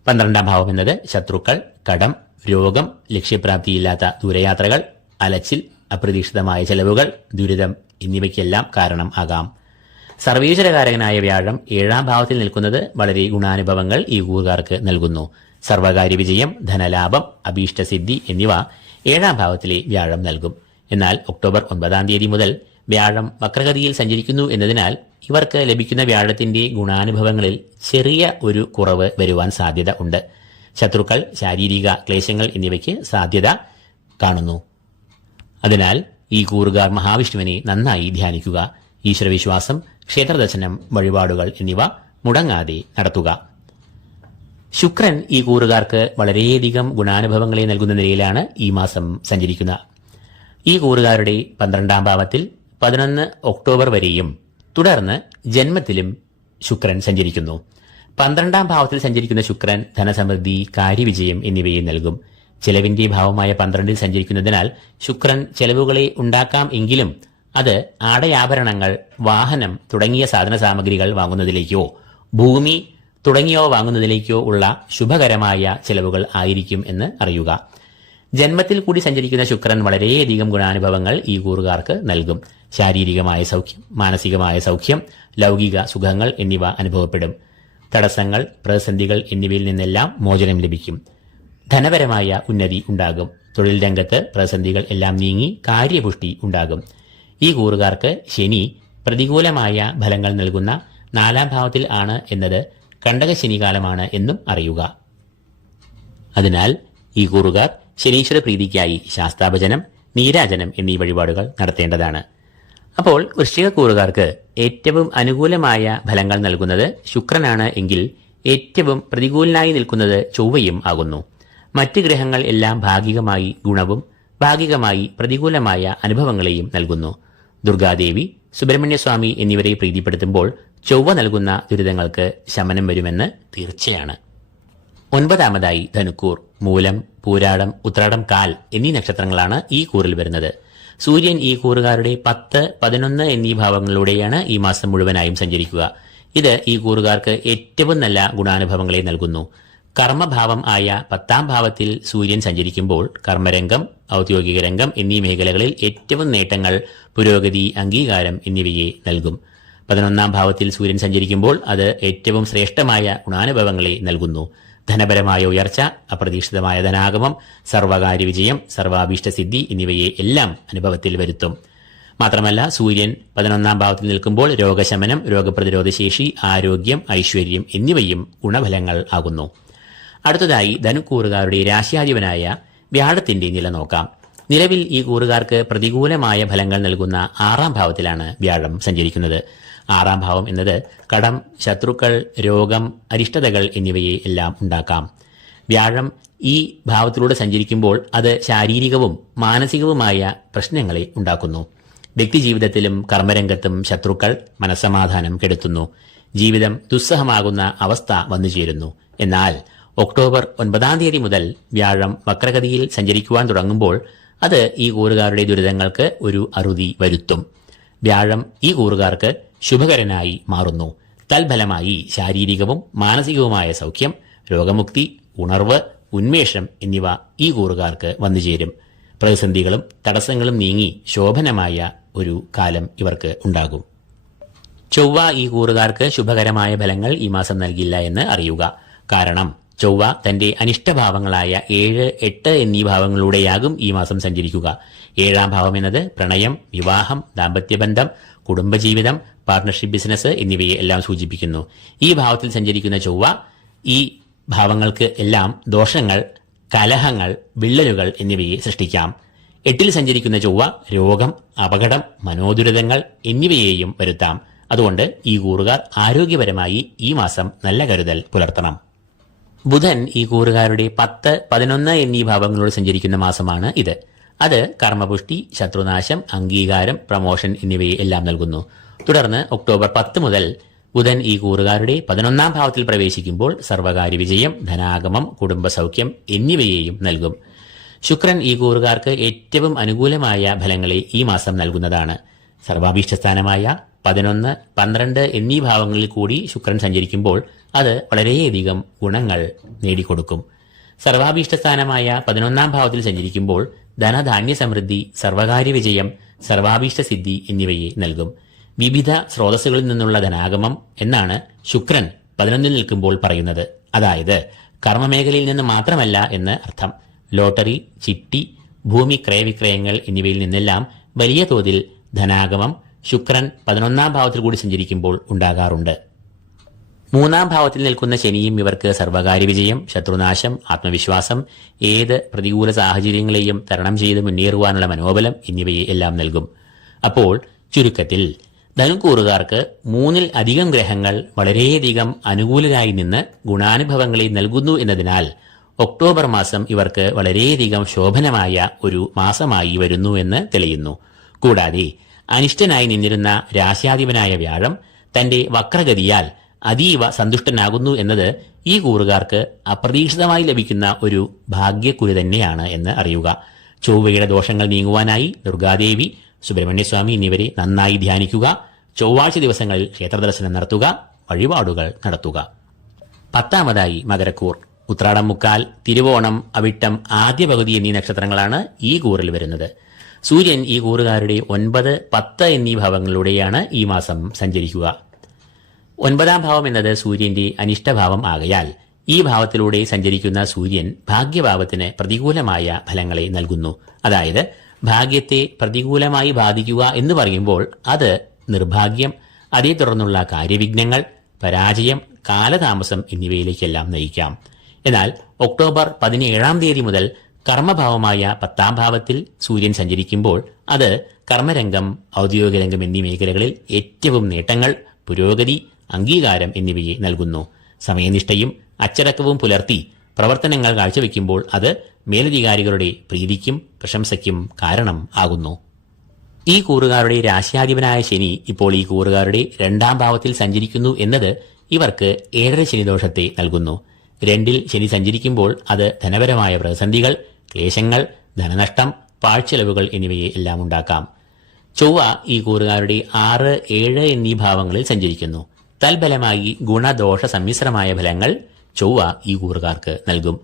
12ാം ഭാവം എന്നത് ശത്രുക്കൾ, കടം, രോഗം, ലക്ഷ്യപ്രാപ്തിയില്ലാത്ത ദൂരയാത്രകൾ, അലച്ചിൽ, അപ്രതീക്ഷിതമായ ചെലവുകൾ, ദുരിതം എന്നിവയ്ക്കെല്ലാം കാരണം ആകാം. സർവീശ്വരകാരകനായ വ്യാഴം 7ാം ഭാവത്തിൽ നിൽക്കുന്നത് വളരെ ഗുണാനുഭവങ്ങൾ ഈ കൂറുകാർക്ക് നൽകുന്നു. സർവകാര്യ വിജയം, ധനലാഭം, അഭീഷ്ടസിദ്ധി എന്നിവ 7ാം ഭാവത്തിലെ വ്യാഴം നൽകും. എന്നാൽ ഒക്ടോബർ 9ാം തീയതി മുതൽ വ്യാഴം വക്രഗതിയിൽ സഞ്ചരിക്കുന്നു എന്നതിനാൽ ഇവർക്ക് ലഭിക്കുന്ന വ്യാഴത്തിന്റെ ഗുണാനുഭവങ്ങളിൽ ചെറിയ ഒരു കുറവ് വരുവാൻ സാധ്യത ഉണ്ട്. ശത്രുക്കൾ, ശാരീരിക ക്ലേശങ്ങൾ എന്നിവയ്ക്ക് സാധ്യത കാണുന്നു. അതിനാൽ ഈ കൂറുകാർ മഹാവിഷ്ണുവിനെ നന്നായി ധ്യാനിക്കുക. ഈശ്വരവിശ്വാസം, ക്ഷേത്രദർശനം, വഴിപാടുകൾ എന്നിവ മുടങ്ങാതെ നടത്തുക. ശുക്രൻ ഈ കൂറുകാർക്ക് വളരെയധികം ഗുണാനുഭവങ്ങളെ നൽകുന്ന നിലയിലാണ് ഈ മാസം സഞ്ചരിക്കുന്നത്. ഈ കൂറുകാരുടെ 12ാം ഭാവത്തിൽ 11 ഒക്ടോബർ വരെയും തുടർന്ന് ജന്മത്തിലും ശുക്രൻ സഞ്ചരിക്കുന്നു. 12ാം ഭാവത്തിൽ സഞ്ചരിക്കുന്ന ശുക്രൻ ധനസമൃദ്ധി, കാര്യവിജയം എന്നിവയെ നൽകും. ചെലവിന്റെ ഭാവമായ 12ൽ സഞ്ചരിക്കുന്നതിനാൽ ശുക്രൻ ചെലവുകളെ ഉണ്ടാക്കാം എങ്കിലും അത് ആടയാഭരണങ്ങൾ, വാഹനം തുടങ്ങിയ സാധന സാമഗ്രികൾ വാങ്ങുന്നതിലേക്കോ ഭൂമി തുടങ്ങിയവ വാങ്ങുന്നതിലേക്കോ ഉള്ള ശുഭകരമായ ചെലവുകൾ ആയിരിക്കും എന്ന് അറിയുക. ജന്മത്തിൽ കൂടി സഞ്ചരിക്കുന്ന ശുക്രൻ വളരെയധികം ഗുണാനുഭവങ്ങൾ ഈ കൂറുകാർക്ക് നൽകും. ശാരീരികമായ സൗഖ്യം, മാനസികമായ സൗഖ്യം, ലൗകിക സുഖങ്ങൾ എന്നിവ അനുഭവപ്പെടും. തടസ്സങ്ങൾ, പ്രതിസന്ധികൾ എന്നിവയിൽ നിന്നെല്ലാം മോചനം ലഭിക്കും. ധനപരമായ ഉന്നതി ഉണ്ടാകും. തൊഴിൽ രംഗത്ത് പ്രതിസന്ധികൾ എല്ലാം നീങ്ങി കാര്യപുഷ്ടി ഉണ്ടാകും. ഈ കൂറുകാർക്ക് ശനി പ്രതികൂലമായ ഫലങ്ങൾ നൽകുന്ന 4ാം ഭാവത്തിൽ ആണ് എന്നത് കണ്ടകശനികാലമാണ് എന്നും അറിയുക. അതിനാൽ ഈ കൂറുകാർ ശനീശ്വര പ്രീതിക്കായി ശാസ്താഭജനം, നീരാജനം എന്നീ വഴിപാടുകൾ നടത്തേണ്ടതാണ്. അപ്പോൾ വൃശ്ചിക കൂറുകാർക്ക് ഏറ്റവും അനുകൂലമായ ഫലങ്ങൾ നൽകുന്നത് ശുക്രനാണ് എങ്കിൽ ഏറ്റവും പ്രതികൂലനായി നിൽക്കുന്നത് ചൊവ്വയും ആകുന്നു. മറ്റ് ഗ്രഹങ്ങൾ എല്ലാം ഭാഗികമായി ഗുണവും ഭാഗികമായി പ്രതികൂലമായ അനുഭവങ്ങളെയും നൽകുന്നു. ദുർഗാദേവി, സുബ്രഹ്മണ്യസ്വാമി എന്നിവരെ പ്രീതിപ്പെടുത്തുമ്പോൾ ചൊവ്വ നൽകുന്ന ദുരിതങ്ങൾക്ക് ശമനം വരുമെന്ന് തീർച്ചയാണ്. 9ാമതായി ധനുക്കൂർ. മൂലം, പൂരാടം, ഉത്രാടം, കാൽ എന്നീ നക്ഷത്രങ്ങളാണ് ഈ കൂറിൽ വരുന്നത്. സൂര്യൻ ഈ കൂറുകാരുടെ 10, 11 എന്നീ ഭാവങ്ങളിലൂടെയാണ് ഈ മാസം മുഴുവനായും സഞ്ചരിക്കുക. ഇത് ഈ കൂറുകാർക്ക് ഏറ്റവും നല്ല ഗുണാനുഭവങ്ങളെ നൽകുന്നു. കർമ്മഭാവം ആയ 10ാം ഭാവത്തിൽ സൂര്യൻ സഞ്ചരിക്കുമ്പോൾ കർമ്മരംഗം, ഔദ്യോഗിക രംഗം എന്നീ മേഖലകളിൽ ഏറ്റവും നേട്ടങ്ങൾ, പുരോഗതി, അംഗീകാരം എന്നിവയെ നൽകും. 11ാം ഭാവത്തിൽ സൂര്യൻ സഞ്ചരിക്കുമ്പോൾ അത് ഏറ്റവും ശ്രേഷ്ഠമായ ഗുണാനുഭവങ്ങളെ നൽകുന്നു. ധനപരമായ ഉയർച്ച, അപ്രതീക്ഷിതമായ ധനാഗമം, സർവകാര്യ വിജയം, സർവാഭീഷ്ടസിദ്ധി എന്നിവയെ എല്ലാം അനുഭവത്തിൽ വരുത്തും. മാത്രമല്ല സൂര്യൻ 11ാം ഭാവത്തിൽ നിൽക്കുമ്പോൾ രോഗശമനം, രോഗപ്രതിരോധശേഷി, ആരോഗ്യം, ഐശ്വര്യം എന്നിവയും ഗുണഫലങ്ങൾ ആകുന്നു. അടുത്തതായി ധനുക്കൂറുകാരുടെ രാശ്യാധിപനായ വ്യാഴത്തിന്റെ നില നോക്കാം. നിലവിൽ ഈ കൂറുകാർക്ക് പ്രതികൂലമായ ഫലങ്ങൾ നൽകുന്ന 6ാം ഭാവത്തിലാണ് വ്യാഴം സഞ്ചരിക്കുന്നത്. 6ാം ഭാവം എന്നത് കടം, ശത്രുക്കൾ, രോഗം, അരിഷ്ടതകൾ എന്നിവയെ എല്ലാം ഉണ്ടാക്കാം. വ്യാഴം ഈ ഭാവത്തിലൂടെ സഞ്ചരിക്കുമ്പോൾ അത് ശാരീരികവും മാനസികവുമായ പ്രശ്നങ്ങളെ ഉണ്ടാക്കുന്നു. വ്യക്തിജീവിതത്തിലും കർമ്മരംഗത്തും ശത്രുക്കൾ മനസ്സമാധാനം കെടുത്തുന്നു. ജീവിതം ദുസ്സഹമാകുന്ന അവസ്ഥ വന്നുചേരുന്നു. എന്നാൽ ഒക്ടോബർ 9ാം തീയതി മുതൽ വ്യാഴം വക്രഗതിയിൽ സഞ്ചരിക്കുവാൻ തുടങ്ങുമ്പോൾ അത് ഈ കൂറുകാരുടെ ദുരിതങ്ങൾക്ക് ഒരു അറുതി വരുത്തും. വ്യാഴം ഈ കൂറുകാർക്ക് ശുഭകരനായി മാറുന്നു. തൽഫലമായി ശാരീരികവും മാനസികവുമായ സൗഖ്യം, രോഗമുക്തി, ഉണർവ്, ഉന്മേഷം എന്നിവ ഈ കൂറുകാർക്ക് വന്നുചേരും. പ്രതിസന്ധികളും തടസ്സങ്ങളും നീങ്ങി ശോഭനമായ ഒരു കാലം ഇവർക്ക് ഉണ്ടാകും. ചൊവ്വ ഈ കൂറുകാർക്ക് ശുഭകരമായ ഫലങ്ങൾ ഈ മാസം നൽകില്ല എന്ന് അറിയുക. കാരണം ചൊവ്വ തന്റെ അനിഷ്ടഭാവങ്ങളായ 7, 8 എന്നീ ഭാവങ്ങളിലൂടെയാകും ഈ മാസം സഞ്ചരിക്കുക. 7ാം ഭാവം എന്നത് പ്രണയം, വിവാഹം, ദാമ്പത്യബന്ധം, കുടുംബജീവിതം, പാർട്ണർഷിപ്പ് ബിസിനസ് എന്നിവയെ എല്ലാം സൂചിപ്പിക്കുന്നു. ഈ ഭാവത്തിൽ സഞ്ചരിക്കുന്ന ചൊവ്വ ഈ ഭാവങ്ങൾക്ക് എല്ലാം ദോഷങ്ങൾ, കലഹങ്ങൾ, വിള്ളലുകൾ എന്നിവയെ സൃഷ്ടിക്കാം. 8ൽ സഞ്ചരിക്കുന്ന ചൊവ്വ രോഗം, അപകടം, മനോദുരിതങ്ങൾ എന്നിവയെയും വരുത്താം. അതുകൊണ്ട് ഈ കൂറുകാർ ആരോഗ്യപരമായി ഈ മാസം നല്ല കരുതൽ പുലർത്തണം. ബുധൻ ഈ കൂറുകാരുടെ 10, 11 എന്നീ ഭാവങ്ങളോട് സഞ്ചരിക്കുന്ന മാസമാണ് ഇത്. അത് കർമ്മപുഷ്ടി, ശത്രുനാശം, അംഗീകാരം, പ്രമോഷൻ എന്നിവയെ എല്ലാം നൽകുന്നു. തുടർന്ന് ഒക്ടോബർ 10 മുതൽ ബുധൻ ഈ കൂറുകാരുടെ 11ാം ഭാവത്തിൽ പ്രവേശിക്കുമ്പോൾ സർവകാര്യ വിജയം, ധനാഗമം, കുടുംബസൗഖ്യം എന്നിവയെയും നൽകും. ശുക്രൻ ഈ കൂറുകാർക്ക് ഏറ്റവും അനുകൂലമായ ഫലങ്ങളെ ഈ മാസം നൽകുന്നതാണ്. സർവാഭീഷ്ടസ്ഥാനമായ 11, 12 എന്നീ ഭാവങ്ങളിൽ കൂടി ശുക്രൻ സഞ്ചരിക്കുമ്പോൾ അത് വളരെയധികം ഗുണങ്ങൾ നേടിക്കൊടുക്കും. സർവാഭീഷ്ടസ്ഥാനമായ 11ാം ഭാവത്തിൽ സഞ്ചരിക്കുമ്പോൾ ധനധാന്യ സമൃദ്ധി, സർവകാര്യ വിജയം, സർവാഭീഷ്ട സിദ്ധി എന്നിവയെ നൽകും. വിവിധ സ്രോതസ്സുകളിൽ നിന്നുള്ള ധനാഗമം എന്നാണ് ശുക്രൻ 11ൽ നിൽക്കുമ്പോൾ പറയുന്നത്. അതായത് കർമ്മമേഖലയിൽ നിന്ന് മാത്രമല്ല എന്ന് അർത്ഥം. ലോട്ടറി, ചിട്ടി, ഭൂമി ക്രയവിക്രയങ്ങൾ എന്നിവയിൽ നിന്നെല്ലാം വലിയ തോതിൽ ധനാഗമം ശുക്രൻ 11ാം ഭാവത്തിൽ കൂടി സഞ്ചരിക്കുമ്പോൾ ഉണ്ടാകാറുണ്ട്. 3ാം ഭാവത്തിൽ നിൽക്കുന്ന ശനിയും ഇവർക്ക് സർവകാര്യ വിജയം, ശത്രുനാശം, ആത്മവിശ്വാസം, ഏത് പ്രതികൂല സാഹചര്യങ്ങളെയും തരണം ചെയ്ത് മുന്നേറുവാനുള്ള മനോബലം എന്നിവയെ എല്ലാം നൽകും. അപ്പോൾ ചുരുക്കത്തിൽ ധനുക്കൂറുകാർക്ക് 3ൽ അധികം ഗ്രഹങ്ങൾ വളരെയധികം അനുകൂലരായി നിന്ന് ഗുണാനുഭവങ്ങളെ നൽകുന്നു എന്നതിനാൽ ഒക്ടോബർ മാസം ഇവർക്ക് വളരെയധികം ശോഭനമായ ഒരു മാസമായി വരുന്നു എന്ന് തെളിയുന്നു. കൂടാതെ അനിഷ്ടനായി നിന്നിരുന്ന രാശ്യാധിപനായ വ്യാഴം തന്റെ വക്രഗതിയാൽ അതീവ സന്തുഷ്ടനാകുന്നു എന്നത് ഈ കൂറുകാർക്ക് അപ്രതീക്ഷിതമായി ലഭിക്കുന്ന ഒരു ഭാഗ്യക്കുറി തന്നെയാണ് എന്ന് അറിയുക. ചൊവ്വയുടെ ദോഷങ്ങൾ നീങ്ങുവാനായി ദുർഗാദേവി, സുബ്രഹ്മണ്യസ്വാമി എന്നിവരെ നന്നായി ധ്യാനിക്കുക. ചൊവ്വാഴ്ച ദിവസങ്ങളിൽ ക്ഷേത്രദർശനം നടത്തുക, വഴിപാടുകൾ നടത്തുക. 10ാമതായി മകരക്കൂർ. ഉത്രാടം, മുക്കാൽ, തിരുവോണം, അവിട്ടം, ആദ്യ പകുതി എന്നീ നക്ഷത്രങ്ങളാണ് ഈ കൂറിൽ വരുന്നത്. സൂര്യൻ ഈ കൂറുകാരുടെ 9, 10 എന്നീ ഭാവങ്ങളിലൂടെയാണ് ഈ മാസം സഞ്ചരിക്കുക. 9ാം ഭാവം എന്നത് സൂര്യന്റെ അനിഷ്ടഭാവം ആകയാൽ ഈ ഭാവത്തിലൂടെ സഞ്ചരിക്കുന്ന സൂര്യൻ ഭാഗ്യഭാവത്തിന് പ്രതികൂലമായ ഫലങ്ങളെ നൽകുന്നു. അതായത് ഭാഗ്യത്തെ പ്രതികൂലമായി ബാധിക്കുക എന്ന് പറയുമ്പോൾ അത് നിർഭാഗ്യം, അതേ തുടർന്നുള്ള കാര്യവിഘ്നങ്ങൾ, പരാജയം, കാലതാമസം എന്നിവയിലേക്കെല്ലാം നയിക്കാം. എന്നാൽ ഒക്ടോബർ 17ാം തീയതി മുതൽ കർമ്മഭാവമായ 10ാം ഭാവത്തിൽ സൂര്യൻ സഞ്ചരിക്കുമ്പോൾ അത് കർമ്മരംഗം, ഔദ്യോഗിക രംഗം എന്നീ മേഖലകളിൽ ഏറ്റവും നേട്ടങ്ങൾ, പുരോഗതി, അംഗീകാരം എന്നിവയെ നൽകുന്നു. സമയനിഷ്ഠയും അച്ചടക്കവും പുലർത്തി പ്രവർത്തനങ്ങൾ കാഴ്ചവെക്കുമ്പോൾ അത് മേലധികാരികളുടെ പ്രീതിക്കും പ്രശംസയ്ക്കും കാരണം ആകുന്നു. ഈ കൂറുകാരുടെ രാശ്യാധിപനായ ശനി ഇപ്പോൾ ഈ കൂറുകാരുടെ 2ാം ഭാവത്തിൽ സഞ്ചരിക്കുന്നു എന്നത് ഇവർക്ക് 7ര ശനിദോഷത്തെ നൽകുന്നു. 2ൽ ശനി സഞ്ചരിക്കുമ്പോൾ അത് ധനപരമായ പ്രതിസന്ധികൾ, ക്ലേശങ്ങൾ, ധനനഷ്ടം, പാഴ്ചെലവുകൾ എന്നിവയെ എല്ലാം ഉണ്ടാക്കാം. ചൊവ്വ ഈ കൂറുകാരുടെ 6, 7 എന്നീ ഭാവങ്ങളിൽ സഞ്ചരിക്കുന്നു. തൽഫലമായി ഗുണദോഷ സമ്മിശ്രമായ ഫലങ്ങൾ ചൊവ്വ ഈ കൂറുകാർക്ക് നൽകും.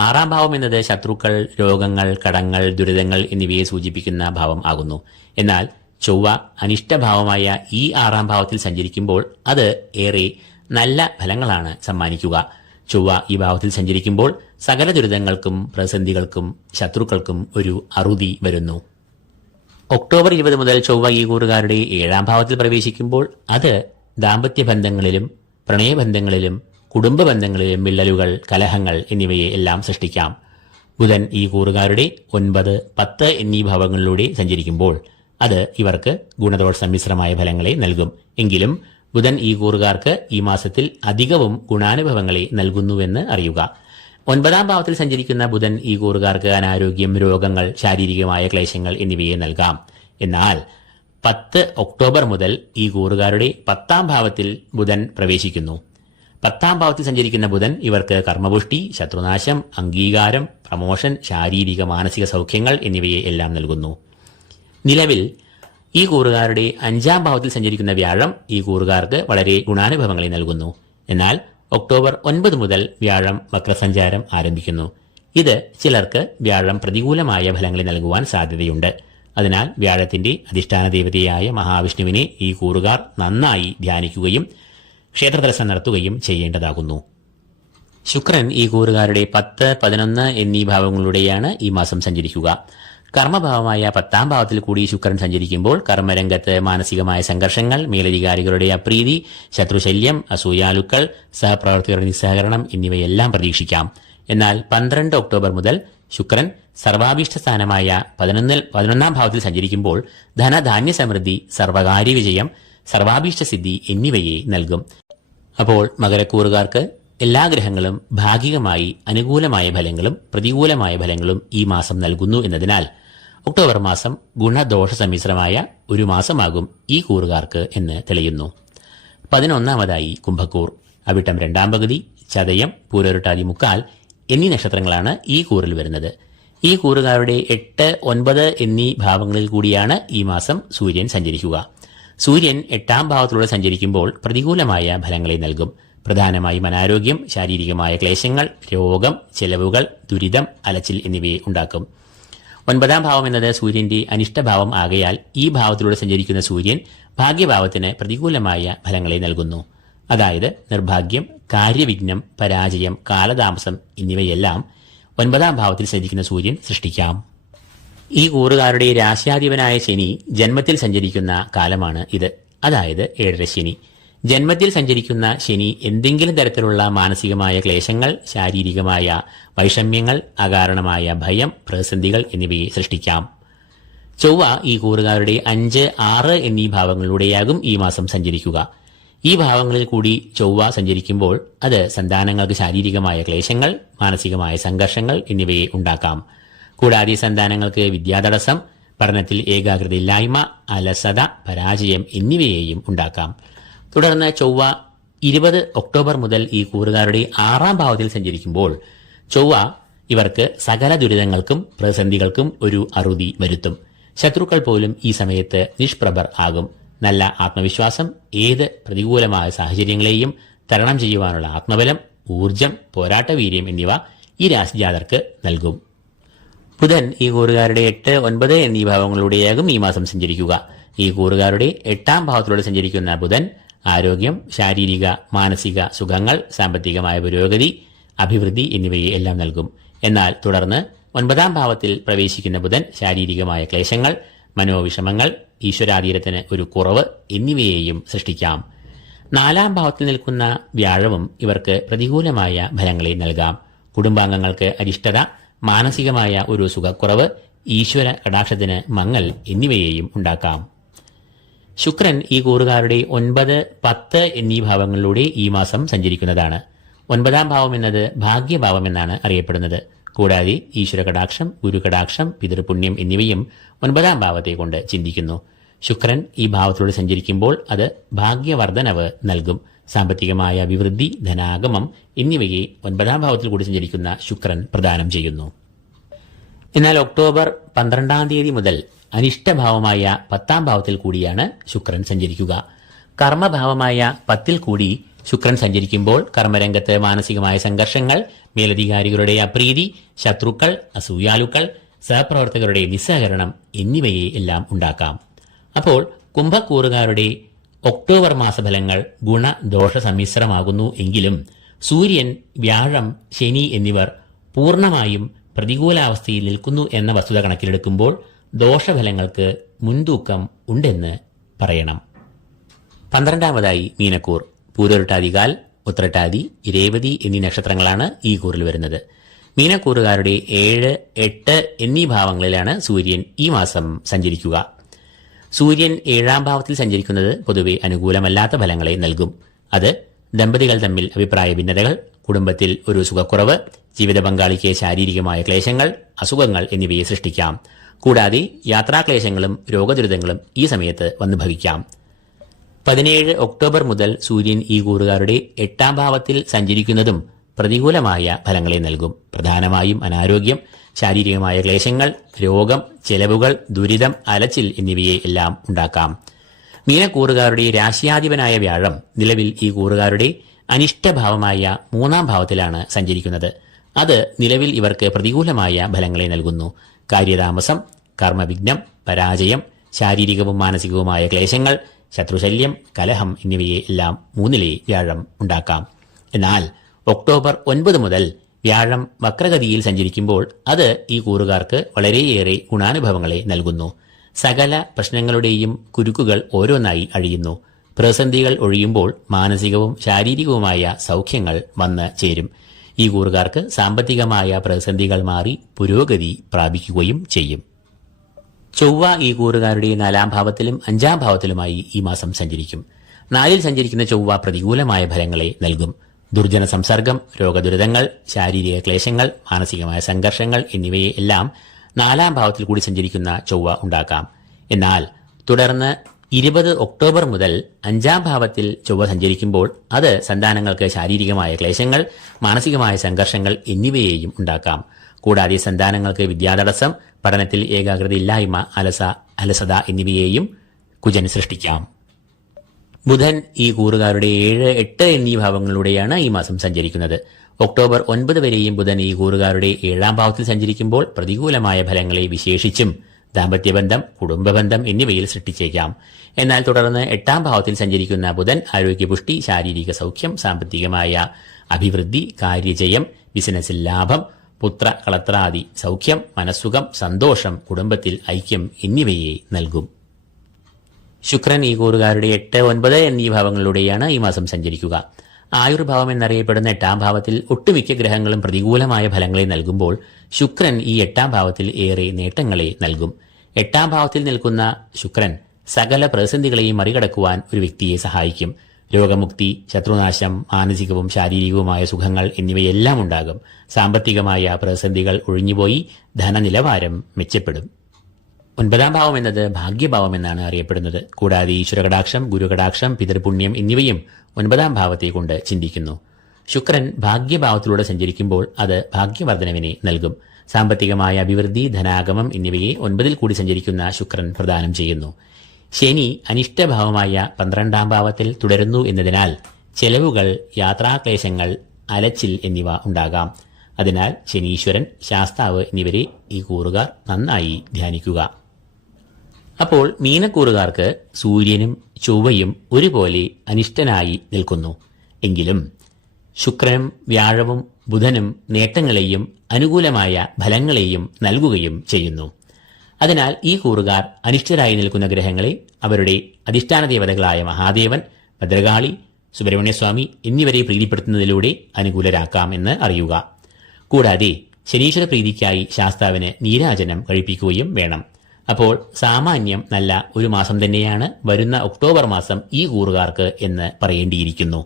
6ാം ഭാവം എന്നത് ശത്രുക്കൾ, രോഗങ്ങൾ, കടങ്ങൾ, ദുരിതങ്ങൾ എന്നിവയെ സൂചിപ്പിക്കുന്ന ഭാവം ആകുന്നു. എന്നാൽ ചൊവ്വ അനിഷ്ടഭാവമായ ഈ 6ാം ഭാവത്തിൽ സഞ്ചരിക്കുമ്പോൾ അത് ഏറെ നല്ല ഫലങ്ങളാണ് സമ്മാനിക്കുക. ചൊവ്വ ഈ ഭാവത്തിൽ സഞ്ചരിക്കുമ്പോൾ സകല ദുരിതങ്ങൾക്കും പ്രതിസന്ധികൾക്കും ശത്രുക്കൾക്കും ഒരു അറുതി വരുന്നു. ഒക്ടോബർ 20 മുതൽ ചൊവ്വ ഈ കൂറുകാരുടെ 7ാം ഭാവത്തിൽ പ്രവേശിക്കുമ്പോൾ അത് ദാമ്പത്യ ബന്ധങ്ങളിലും പ്രണയബന്ധങ്ങളിലും കുടുംബ ബന്ധങ്ങളിലും വിള്ളലുകൾ, കലഹങ്ങൾ എന്നിവയെ എല്ലാം സൃഷ്ടിക്കാം. ബുധൻ ഈ കൂറുകാരുടെ 9, 10 എന്നീ ഭാവങ്ങളിലൂടെ സഞ്ചരിക്കുമ്പോൾ അത് ഇവർക്ക് ഗുണദോഷ സമ്മിശ്രമായ ഫലങ്ങളെ നൽകും. എങ്കിലും ബുധൻ ഈ കൂറുകാർക്ക് ഈ മാസത്തിൽ അധികവും ഗുണാനുഭവങ്ങളെ നൽകുന്നുവെന്ന് അറിയുക. 9ാം ഭാവത്തിൽ സഞ്ചരിക്കുന്ന ബുധൻ ഈ കൂറുകാർക്ക് അനാരോഗ്യം, രോഗങ്ങൾ, ശാരീരികമായ ക്ലേശങ്ങൾ എന്നിവയെ നൽകാം. എന്നാൽ 10 ഒക്ടോബർ മുതൽ ഈ കൂറുകാരുടെ 10ാം ഭാവത്തിൽ ബുധൻ പ്രവേശിക്കുന്നു. 10ാം ഭാവത്തിൽ സഞ്ചരിക്കുന്ന ബുധൻ ഇവർക്ക് കർമ്മപുഷ്ടി, ശത്രുനാശം, അംഗീകാരം, പ്രമോഷൻ, ശാരീരിക മാനസിക സൗഖ്യങ്ങൾ എന്നിവയെ എല്ലാം നൽകുന്നു. നിലവിൽ ഈ കൂറുകാരുടെ 5ാം ഭാവത്തിൽ സഞ്ചരിക്കുന്ന വ്യാഴം ഈ കൂറുകാർക്ക് വളരെ ഗുണാനുഭവങ്ങളെ നൽകുന്നു. എന്നാൽ ഒക്ടോബർ 9 മുതൽ വ്യാഴം വക്രസഞ്ചാരം ആരംഭിക്കുന്നു. ഇത് ചിലർക്ക് വ്യാഴം പ്രതികൂലമായ ഫലങ്ങളെ നൽകുവാൻ സാധ്യതയുണ്ട്. അതിനാൽ വ്യാഴത്തിന്റെ അധിഷ്ഠാന ദേവതയായ മഹാവിഷ്ണുവിനെ ഈ കൂറുകാർ നന്നായി ധ്യാനിക്കുകയും ക്ഷേത്രദർശനം നടത്തുകയും ചെയ്യേണ്ടതാകുന്നു. ശുക്രൻ ഈ കൂറുകാരുടെ 10, 11 എന്നീ ഭാവങ്ങളിലൂടെയാണ് ഈ മാസം സഞ്ചരിക്കുക. കർമ്മഭാവമായ 10ാം ഭാവത്തിൽ കൂടി ശുക്രൻ സഞ്ചരിക്കുമ്പോൾ കർമ്മരംഗത്ത് മാനസികമായ സംഘർഷങ്ങൾ, മേലധികാരികളുടെ അപ്രീതി, ശത്രുശല്യം, അസൂയാലുക്കൾ, സഹപ്രവർത്തകരുടെ നിസ്സഹകരണം എന്നിവയെല്ലാം പ്രതീക്ഷിക്കാം. എന്നാൽ 12 ഒക്ടോബർ മുതൽ ശുക്രൻ സർവാഭീഷ്ട സ്ഥാനമായ 11ാം ഭാവത്തിൽ സഞ്ചരിക്കുമ്പോൾ ധനധാന്യ സമൃദ്ധി, സർവകാര്യ വിജയം, സർവാഭീഷ്ട സിദ്ധി എന്നിവയെ നൽകും. അപ്പോൾ മകരക്കൂറുകാർക്ക് എല്ലാ ഗ്രഹങ്ങളും ഭാഗികമായി അനുകൂലമായ ഫലങ്ങളും പ്രതികൂലമായ ഫലങ്ങളും ഈ മാസം നൽകുന്നു എന്നതിനാൽ ഒക്ടോബർ മാസം ഗുണദോഷ സമ്മിശ്രമായ ഒരു മാസമാകും ഈ കൂറുകാർക്ക് എന്ന് തെളിയുന്നു. 11ാമതായി കുംഭക്കൂർ. അവിട്ടം 2ാം പകുതി, ചതയം, പൂരോരുട്ടാതി മുക്കാൽ എന്നീ നക്ഷത്രങ്ങളാണ് ഈ കൂറിൽ വരുന്നത്. ഈ കൂറുകാരുടെ 8, 9 എന്നീ ഭാവങ്ങളിൽ കൂടിയാണ് ഈ മാസം സൂര്യൻ സഞ്ചരിക്കുക. സൂര്യൻ 8ാം ഭാവത്തിലൂടെ സഞ്ചരിക്കുമ്പോൾ പ്രതികൂലമായ ഫലങ്ങളെ നൽകും. പ്രധാനമായും അനാരോഗ്യം, ശാരീരികമായ ക്ലേശങ്ങൾ, രോഗം, ചെലവുകൾ, ദുരിതം, അലച്ചിൽ എന്നിവയെ ഉണ്ടാക്കും. 9ാം ഭാവം എന്നത് സൂര്യന്റെ അനിഷ്ടഭാവം ആകയാൽ ഈ ഭാവത്തിലൂടെ സഞ്ചരിക്കുന്ന സൂര്യൻ ഭാഗ്യഭാവത്തിന് പ്രതികൂലമായ ഫലങ്ങളെ നൽകുന്നു. അതായത് നിർഭാഗ്യം, കാര്യവിഘ്നം, പരാജയം, കാലതാമസം എന്നിവയെല്ലാം 9ാം ഭാവത്തിൽ സഞ്ചരിക്കുന്ന സൂര്യൻ സൃഷ്ടിക്കാം. ഈ കൂറുകാരുടെ രാശ്യാധിപനായ ശനി ജന്മത്തിൽ സഞ്ചരിക്കുന്ന കാലമാണ് ഇത്. അതായത് 7.5 ശനി. ജന്മത്തിൽ സഞ്ചരിക്കുന്ന ശനി എന്തെങ്കിലും തരത്തിലുള്ള മാനസികമായ ക്ലേശങ്ങൾ, ശാരീരികമായ വൈഷമ്യങ്ങൾ, അകാരണമായ ഭയം, പ്രതിസന്ധികൾ എന്നിവയെ സൃഷ്ടിക്കാം. ചൊവ്വ ഈ കൂറുകാരുടെ 5, 6 എന്നീ ഭാവങ്ങളിലൂടെയാകും ഈ മാസം സഞ്ചരിക്കുക. ഈ ഭാവങ്ങളിൽ കൂടി ചൊവ്വ സഞ്ചരിക്കുമ്പോൾ അത് സന്താനങ്ങൾക്ക് ശാരീരികമായ ക്ലേശങ്ങൾ, മാനസികമായ സംഘർഷങ്ങൾ എന്നിവയെ ഉണ്ടാക്കാം. കൂടാതെ സന്താനങ്ങൾക്ക് വിദ്യാതടസ്സം, പഠനത്തിൽ ഏകാഗ്രതയില്ലായ്മ, അലസത, പരാജയം എന്നിവയെയും ഉണ്ടാക്കാം. തുടർന്ന് ചൊവ്വ 20 ഒക്ടോബർ മുതൽ ഈ കൂറുകാരുടെ 6ാം ഭാവത്തിൽ സഞ്ചരിക്കുമ്പോൾ ചൊവ്വ ഇവർക്ക് സകല ദുരിതങ്ങൾക്കും പ്രതിസന്ധികൾക്കും ഒരു അറുതി വരുത്തും. ശത്രുക്കൾ പോലും ഈ സമയത്ത് നിഷ്പ്രഭർ ആകും. നല്ല ആത്മവിശ്വാസം, ഏത് പ്രതികൂലമായ സാഹചര്യങ്ങളെയും തരണം ചെയ്യുവാനുള്ള ആത്മബലം, ഊർജം, പോരാട്ടവീര്യം എന്നിവ ഈ രാശിജാതർക്ക് നൽകും. ബുധൻ ഈ കൂറുകാരുടെ 8, 9 എന്നീ ഭാവങ്ങളിലൂടെയാകും ഈ മാസം സഞ്ചരിക്കുക. ഈ കൂറുകാരുടെ 8ാം ഭാവത്തിലൂടെ സഞ്ചരിക്കുന്ന ബുധൻ ആരോഗ്യം, ശാരീരിക മാനസിക സുഖങ്ങൾ, സാമ്പത്തികമായ പുരോഗതി, അഭിവൃദ്ധി എന്നിവയെ എല്ലാം നൽകും. എന്നാൽ തുടർന്ന് 9ാം ഭാവത്തിൽ പ്രവേശിക്കുന്ന ബുധൻ ശാരീരികമായ ക്ലേശങ്ങൾ, മനോവിഷമങ്ങൾ, ഈശ്വരാധീനത്തിന് ഒരു കുറവ് എന്നിവയെയും സൃഷ്ടിക്കാം. 4ാം ഭാവത്തിൽ നിൽക്കുന്ന വ്യാഴവും ഇവർക്ക് പ്രതികൂലമായ ഫലങ്ങളെ നൽകാം. കുടുംബാംഗങ്ങൾക്ക് അരിഷ്ടത, മാനസികമായ ഒരു സുഖക്കുറവ്, ഈശ്വര കടാക്ഷത്തിന് മങ്ങൽ എന്നിവയെയും ഉണ്ടാക്കാം. ശുക്രൻ ഈ കൂറുകാരുടെ 9, 10 എന്നീ ഭാവങ്ങളിലൂടെ ഈ മാസം സഞ്ചരിക്കുന്നതാണ്. 9ാം ഭാവം എന്നത് ഭാഗ്യഭാവം എന്നാണ് അറിയപ്പെടുന്നത്. കൂടാതെ ഈശ്വര കടാക്ഷം, ഗുരുകടാക്ഷം, പിതൃപുണ്യം എന്നിവയും 9ാം ഭാവത്തെ കൊണ്ട് ചിന്തിക്കുന്നു. ശുക്രൻ ഈ ഭാവത്തിലൂടെ സഞ്ചരിക്കുമ്പോൾ അത് ഭാഗ്യവർദ്ധനവ് നൽകും. സാമ്പത്തികമായ അഭിവൃദ്ധി, ധനാഗമം എന്നിവയെ 9ാം ഭാവത്തിൽ കൂടി സഞ്ചരിക്കുന്ന ശുക്രൻ പ്രദാനം ചെയ്യുന്നു. എന്നാൽ ഒക്ടോബർ 12ാം തീയതി മുതൽ അനിഷ്ടഭാവമായ 10ാം ഭാവത്തിൽ കൂടിയാണ് ശുക്രൻ സഞ്ചരിക്കുക. കർമ്മഭാവമായ 10ൽ കൂടി ശുക്രൻ സഞ്ചരിക്കുമ്പോൾ കർമ്മരംഗത്ത് മാനസികമായ സംഘർഷങ്ങൾ, മേലധികാരികളുടെ അപ്രീതി, ശത്രുക്കൾ, അസൂയാലുക്കൾ, സഹപ്രവർത്തകരുടെ നിസ്സഹകരണം എന്നിവയെ എല്ലാം ഉണ്ടാക്കാം. അപ്പോൾ കുംഭക്കൂറുകാരുടെ ഒക്ടോബർ മാസഫലങ്ങൾ ഗുണദോഷ സമ്മിശ്രമാകുന്നു എങ്കിലും സൂര്യൻ, വ്യാഴം, ശനി എന്നിവർ പൂർണ്ണമായും പ്രതികൂലാവസ്ഥയിൽ നിൽക്കുന്നു എന്ന വസ്തുത കണക്കിലെടുക്കുമ്പോൾ ദോഷഫലങ്ങൾക്ക് മുൻതൂക്കം ഉണ്ടെന്ന് പറയണം. 12ാമതായി മീനക്കൂർ. പൂരോരുട്ടാതികാൽ, ഉത്രട്ടാതി, രേവതി എന്നീ നക്ഷത്രങ്ങളാണ് ഈ കൂറിൽ വരുന്നത്. മീനക്കൂറുകാരുടെ 7, 8 എന്നീ ഭാവങ്ങളിലാണ് സൂര്യൻ ഈ മാസം സഞ്ചരിക്കുക. സൂര്യൻ 7ാം ഭാവത്തിൽ സഞ്ചരിക്കുന്നത് പൊതുവെ അനുകൂലമല്ലാത്ത ഫലങ്ങളെ നൽകും. അത് ദമ്പതികൾ തമ്മിൽ അഭിപ്രായ ഭിന്നതകൾ, കുടുംബത്തിൽ ഒരു സുഖക്കുറവ്, ജീവിത പങ്കാളിക്ക് ശാരീരികമായ ക്ലേശങ്ങൾ, അസുഖങ്ങൾ എന്നിവയെ സൃഷ്ടിക്കാം. കൂടാതെ യാത്രാക്ലേശങ്ങളും രോഗദുരിതങ്ങളും ഈ സമയത്ത് വന്നു ഭവിക്കാം. 17 ഒക്ടോബർ മുതൽ സൂര്യൻ ഈ കൂറുകാരുടെ 8ാം ഭാവത്തിൽ സഞ്ചരിക്കുന്നതും പ്രതികൂലമായ ഫലങ്ങളെ നൽകും. പ്രധാനമായും അനാരോഗ്യം, ശാരീരികമായ ക്ലേശങ്ങൾ, രോഗം, ചെലവുകൾ, ദുരിതം, അലച്ചിൽ എന്നിവയെ എല്ലാം ഉണ്ടാക്കാം. മീനക്കൂറുകാരുടെ രാശ്യാധിപനായ വ്യാഴം നിലവിൽ ഈ കൂറുകാരുടെ അനിഷ്ടഭാവമായ 3ാം ഭാവത്തിലാണ് സഞ്ചരിക്കുന്നത്. അത് നിലവിൽ ഇവർക്ക് പ്രതികൂലമായ ഫലങ്ങളെ നൽകുന്നു. കാര്യതാമസം, കർമ്മവിഘ്നം, പരാജയം, ശാരീരികവും മാനസികവുമായ ക്ലേശങ്ങൾ, ശത്രുശല്യം, കലഹം എന്നിവയെ എല്ലാം 3-ലെ വ്യാഴം ഉണ്ടാക്കാം. എന്നാൽ ഒക്ടോബർ 9 മുതൽ വ്യാഴം വക്രഗതിയിൽ സഞ്ചരിക്കുമ്പോൾ അത് ഈ കൂറുകാർക്ക് വളരെയേറെ ഗുണാനുഭവങ്ങളെ നൽകുന്നു. സകല പ്രശ്നങ്ങളുടെയും കുരുക്കുകൾ ഓരോന്നായി അഴിയുന്നു. പ്രതിസന്ധികൾ ഒഴിയുമ്പോൾ മാനസികവും ശാരീരികവുമായ സൗഖ്യങ്ങൾ വന്ന് ചേരും. ഈ കൂറുകാർക്ക് സാമ്പത്തികമായ പ്രതിസന്ധികൾ മാറി പുരോഗതി പ്രാപിക്കുകയും ചെയ്യും. ചൊവ്വ ഈ കൂറുകാരുടെ 4-ാം ഭാവത്തിലും 5-ാം ഭാവത്തിലുമായി ഈ മാസം സഞ്ചരിക്കും. 4-ൽ സഞ്ചരിക്കുന്ന ചൊവ്വ പ്രതികൂലമായ ഫലങ്ങളെ നൽകും. ദുർജന സംസർഗം, രോഗദുരിതങ്ങൾ, ശാരീരിക ക്ലേശങ്ങൾ, മാനസികമായ സംഘർഷങ്ങൾ എന്നിവയെ എല്ലാം 4-ാം ഭാവത്തിൽ കൂടി സഞ്ചരിക്കുന്ന ചൊവ്വ ഉണ്ടാക്കാം. എന്നാൽ തുടർന്ന് 20 ഒക്ടോബർ മുതൽ 5-ാം ഭാവത്തിൽ ചൊവ്വ സഞ്ചരിക്കുമ്പോൾ അത് സന്താനങ്ങൾക്ക് ശാരീരികമായ ക്ലേശങ്ങൾ, മാനസികമായ സംഘർഷങ്ങൾ എന്നിവയെയും ഉണ്ടാക്കാം. കൂടാതെ സന്താനങ്ങൾക്ക് വിദ്യാതടസ്സം, പഠനത്തിൽ ഏകാഗ്രതയില്ലായ്മ, അലസത എന്നിവയെയും കുജൻ സൃഷ്ടിക്കാം. ബുധൻ ഈ കൂറുകാരുടെ 7, 8 എന്നീ ഭാവങ്ങളിലൂടെയാണ് ഈ മാസം സഞ്ചരിക്കുന്നത്. ഒക്ടോബർ 9 വരെയും ബുധൻ ഈ കൂറുകാരുടെ 7-ാം ഭാവത്തിൽ സഞ്ചരിക്കുമ്പോൾ പ്രതികൂലമായ ഫലങ്ങളെ വിശേഷിച്ചും ദാമ്പത്യബന്ധം, കുടുംബബന്ധം എന്നിവയിൽ സൃഷ്ടിച്ചേക്കാം. എന്നാൽ തുടർന്ന് 8-ാം ഭാവത്തിൽ സഞ്ചരിക്കുന്ന ബുധൻ ആരോഗ്യപുഷ്ടി, ശാരീരിക സൗഖ്യം, സാമ്പത്തികമായ അഭിവൃദ്ധി, കാര്യജയം, ബിസിനസ്സിൽ ലാഭം, പുത്ര കളത്രാദി സൗഖ്യം, മനസ്സുഖം, സന്തോഷം, കുടുംബത്തിൽ ഐക്യം എന്നിവയെ നൽകും. ശുക്രൻ ഈ കൂറുകാരുടെ 8, 9 എന്നീ ഭാവങ്ങളിലൂടെയാണ് ഈ മാസം സഞ്ചരിക്കുക. ആയുർഭാവം എന്നറിയപ്പെടുന്ന 8-ാം ഭാവത്തിൽ ഒട്ടുമിക്ക ഗ്രഹങ്ങളും പ്രതികൂലമായ ഫലങ്ങളെ നൽകുമ്പോൾ ശുക്രൻ ഈ 8-ാം ഭാവത്തിൽ ഏറെ നേട്ടങ്ങളെ നൽകും. 8-ാം ഭാവത്തിൽ നിൽക്കുന്ന ശുക്രൻ സകല പ്രതിസന്ധികളെയും മറികടക്കുവാൻ ഒരു വ്യക്തിയെ സഹായിക്കും. രോഗമുക്തി, ശത്രുനാശം, മാനസികവും ശാരീരികവുമായ സുഖങ്ങൾ എന്നിവയെല്ലാം ഉണ്ടാകും. സാമ്പത്തികമായ പ്രതിസന്ധികൾ ഒഴിഞ്ഞുപോയി ധനനിലവാരം മെച്ചപ്പെടും. 9-ാം ഭാവം എന്നത് ഭാഗ്യഭാവം എന്നാണ് അറിയപ്പെടുന്നത്. കൂടാതെ ഈശ്വരകടാക്ഷം, ഗുരുകടാക്ഷം, പിതൃപുണ്യം എന്നിവയും 9-ാം ഭാവത്തെ കൊണ്ട് ചിന്തിക്കുന്നു. ശുക്രൻ ഭാഗ്യഭാവത്തിലൂടെ സഞ്ചരിക്കുമ്പോൾ അത് ഭാഗ്യവർദ്ധനവിനെ നൽകും. സാമ്പത്തികമായ അഭിവൃദ്ധി, ധനാഗമം എന്നിവയെ 9-ൽ കൂടി സഞ്ചരിക്കുന്ന ശുക്രൻ പ്രദാനം ചെയ്യുന്നു. ശനി അനിഷ്ടഭാവമായ 12-ാം ഭാവത്തിൽ തുടരുന്നു എന്നതിനാൽ ചെലവുകൾ, യാത്രാക്ലേശങ്ങൾ, അലച്ചിൽ എന്നിവ ഉണ്ടാകാം. അതിനാൽ ശനീശ്വരൻ, ശാസ്താവ് എന്നിവരെ ഈ കൂറുകാർ നന്നായി ധ്യാനിക്കുക. അപ്പോൾ മീനക്കൂറുകാർക്ക് സൂര്യനും ചൊവ്വയും ഒരുപോലെ അനിഷ്ടനായി നിൽക്കുന്നു. എങ്കിലും ശുക്രനും വ്യാഴവും ബുധനും നേട്ടങ്ങളെയും അനുകൂലമായ ഫലങ്ങളെയും നൽകുകയും ചെയ്യുന്നു. അതിനാൽ ഈ കൂറുകാർ അനിഷ്ടരായി നിൽക്കുന്ന ഗ്രഹങ്ങളെ അവരുടെ അധിഷ്ഠാന ദേവതകളായ മഹാദേവൻ, ഭദ്രകാളി, സുബ്രഹ്മണ്യസ്വാമി എന്നിവരെ പ്രീതിപ്പെടുത്തുന്നതിലൂടെ അനുകൂലരാക്കാം എന്ന് അറിയുക. കൂടാതെ ശനീശ്വര പ്രീതിക്കായി ശാസ്താവിന് നീരാജനം കഴിപ്പിക്കുകയും വേണം. അപ്പോൾ സാമാന്യം നല്ല ഒരു മാസം തന്നെയാണ് വരുന്ന ഒക്ടോബർ മാസം ഈ കൂറുകാർക്ക് എന്ന് പറയേണ്ടിയിരിക്കുന്നു.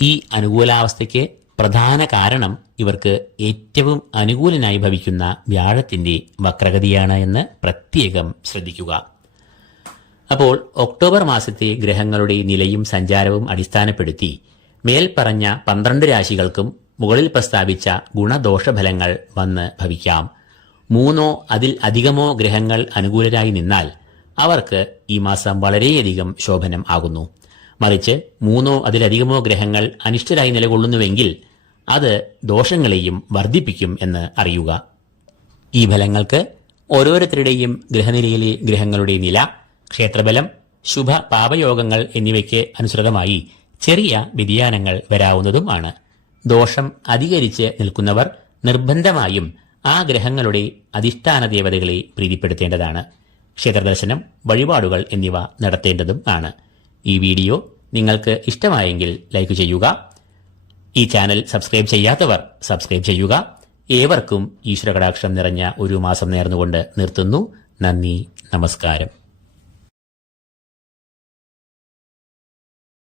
ഈ അനുകൂലാവസ്ഥയ്ക്ക് പ്രധാന കാരണം ഇവർക്ക് ഏറ്റവും അനുകൂലനായി ഭവിക്കുന്ന വ്യാഴത്തിന്റെ വക്രഗതിയാണ് എന്ന് പ്രത്യേകം ശ്രദ്ധിക്കുക. അപ്പോൾ ഒക്ടോബർ മാസത്തെ ഗ്രഹങ്ങളുടെ നിലയും സഞ്ചാരവും അടിസ്ഥാനപ്പെടുത്തി മേൽപ്പറഞ്ഞ 12 രാശികൾക്കും മുകളിൽ പ്രസ്താവിച്ച ഗുണദോഷഫലങ്ങൾ വന്ന് ഭവിക്കാം. 3 അതിൽ അധികമോ ഗ്രഹങ്ങൾ അനുകൂലരായി നിന്നാൽ അവർക്ക് ഈ മാസം വളരെയധികം ശോഭനം ആകുന്നു. മറിച്ച് 3 അതിലധികമോ ഗ്രഹങ്ങൾ അനിഷ്ടരായി നിലകൊള്ളുന്നുവെങ്കിൽ അത് ദോഷങ്ങളെയും വർദ്ധിപ്പിക്കും എന്ന് അറിയുക. ഈ ഫലങ്ങൾക്ക് ഓരോരുത്തരുടെയും ഗ്രഹനിലയിലെ ഗ്രഹങ്ങളുടെ നില, ക്ഷേത്രബലം, ശുഭ പാപയോഗങ്ങൾ എന്നിവയ്ക്ക് അനുസൃതമായി ചെറിയ വ്യതിയാനങ്ങൾ വരാവുന്നതുമാണ്. ദോഷം അധികരിച്ച് നിൽക്കുന്നവർ നിർബന്ധമായും ആ ഗ്രഹങ്ങളുടെ അധിഷ്ഠാന ദേവതകളെ പ്രീതിപ്പെടുത്തേണ്ടതാണ്. ക്ഷേത്രദർശനം, വഴിപാടുകൾ എന്നിവ നടത്തേണ്ടതും ആണ്. ഈ വീഡിയോ നിങ്ങൾക്ക് ഇഷ്ടമായെങ്കിൽ ലൈക്ക് ചെയ്യുക. ഈ ചാനൽ സബ്സ്ക്രൈബ് ചെയ്യാത്തവർ സബ്സ്ക്രൈബ് ചെയ്യുക. ഏവർക്കും ഈശ്വരകടാക്ഷം നിറഞ്ഞ ഒരു മാസം നേർന്നുകൊണ്ട് നിർത്തുന്നു. നന്ദി, നമസ്കാരം.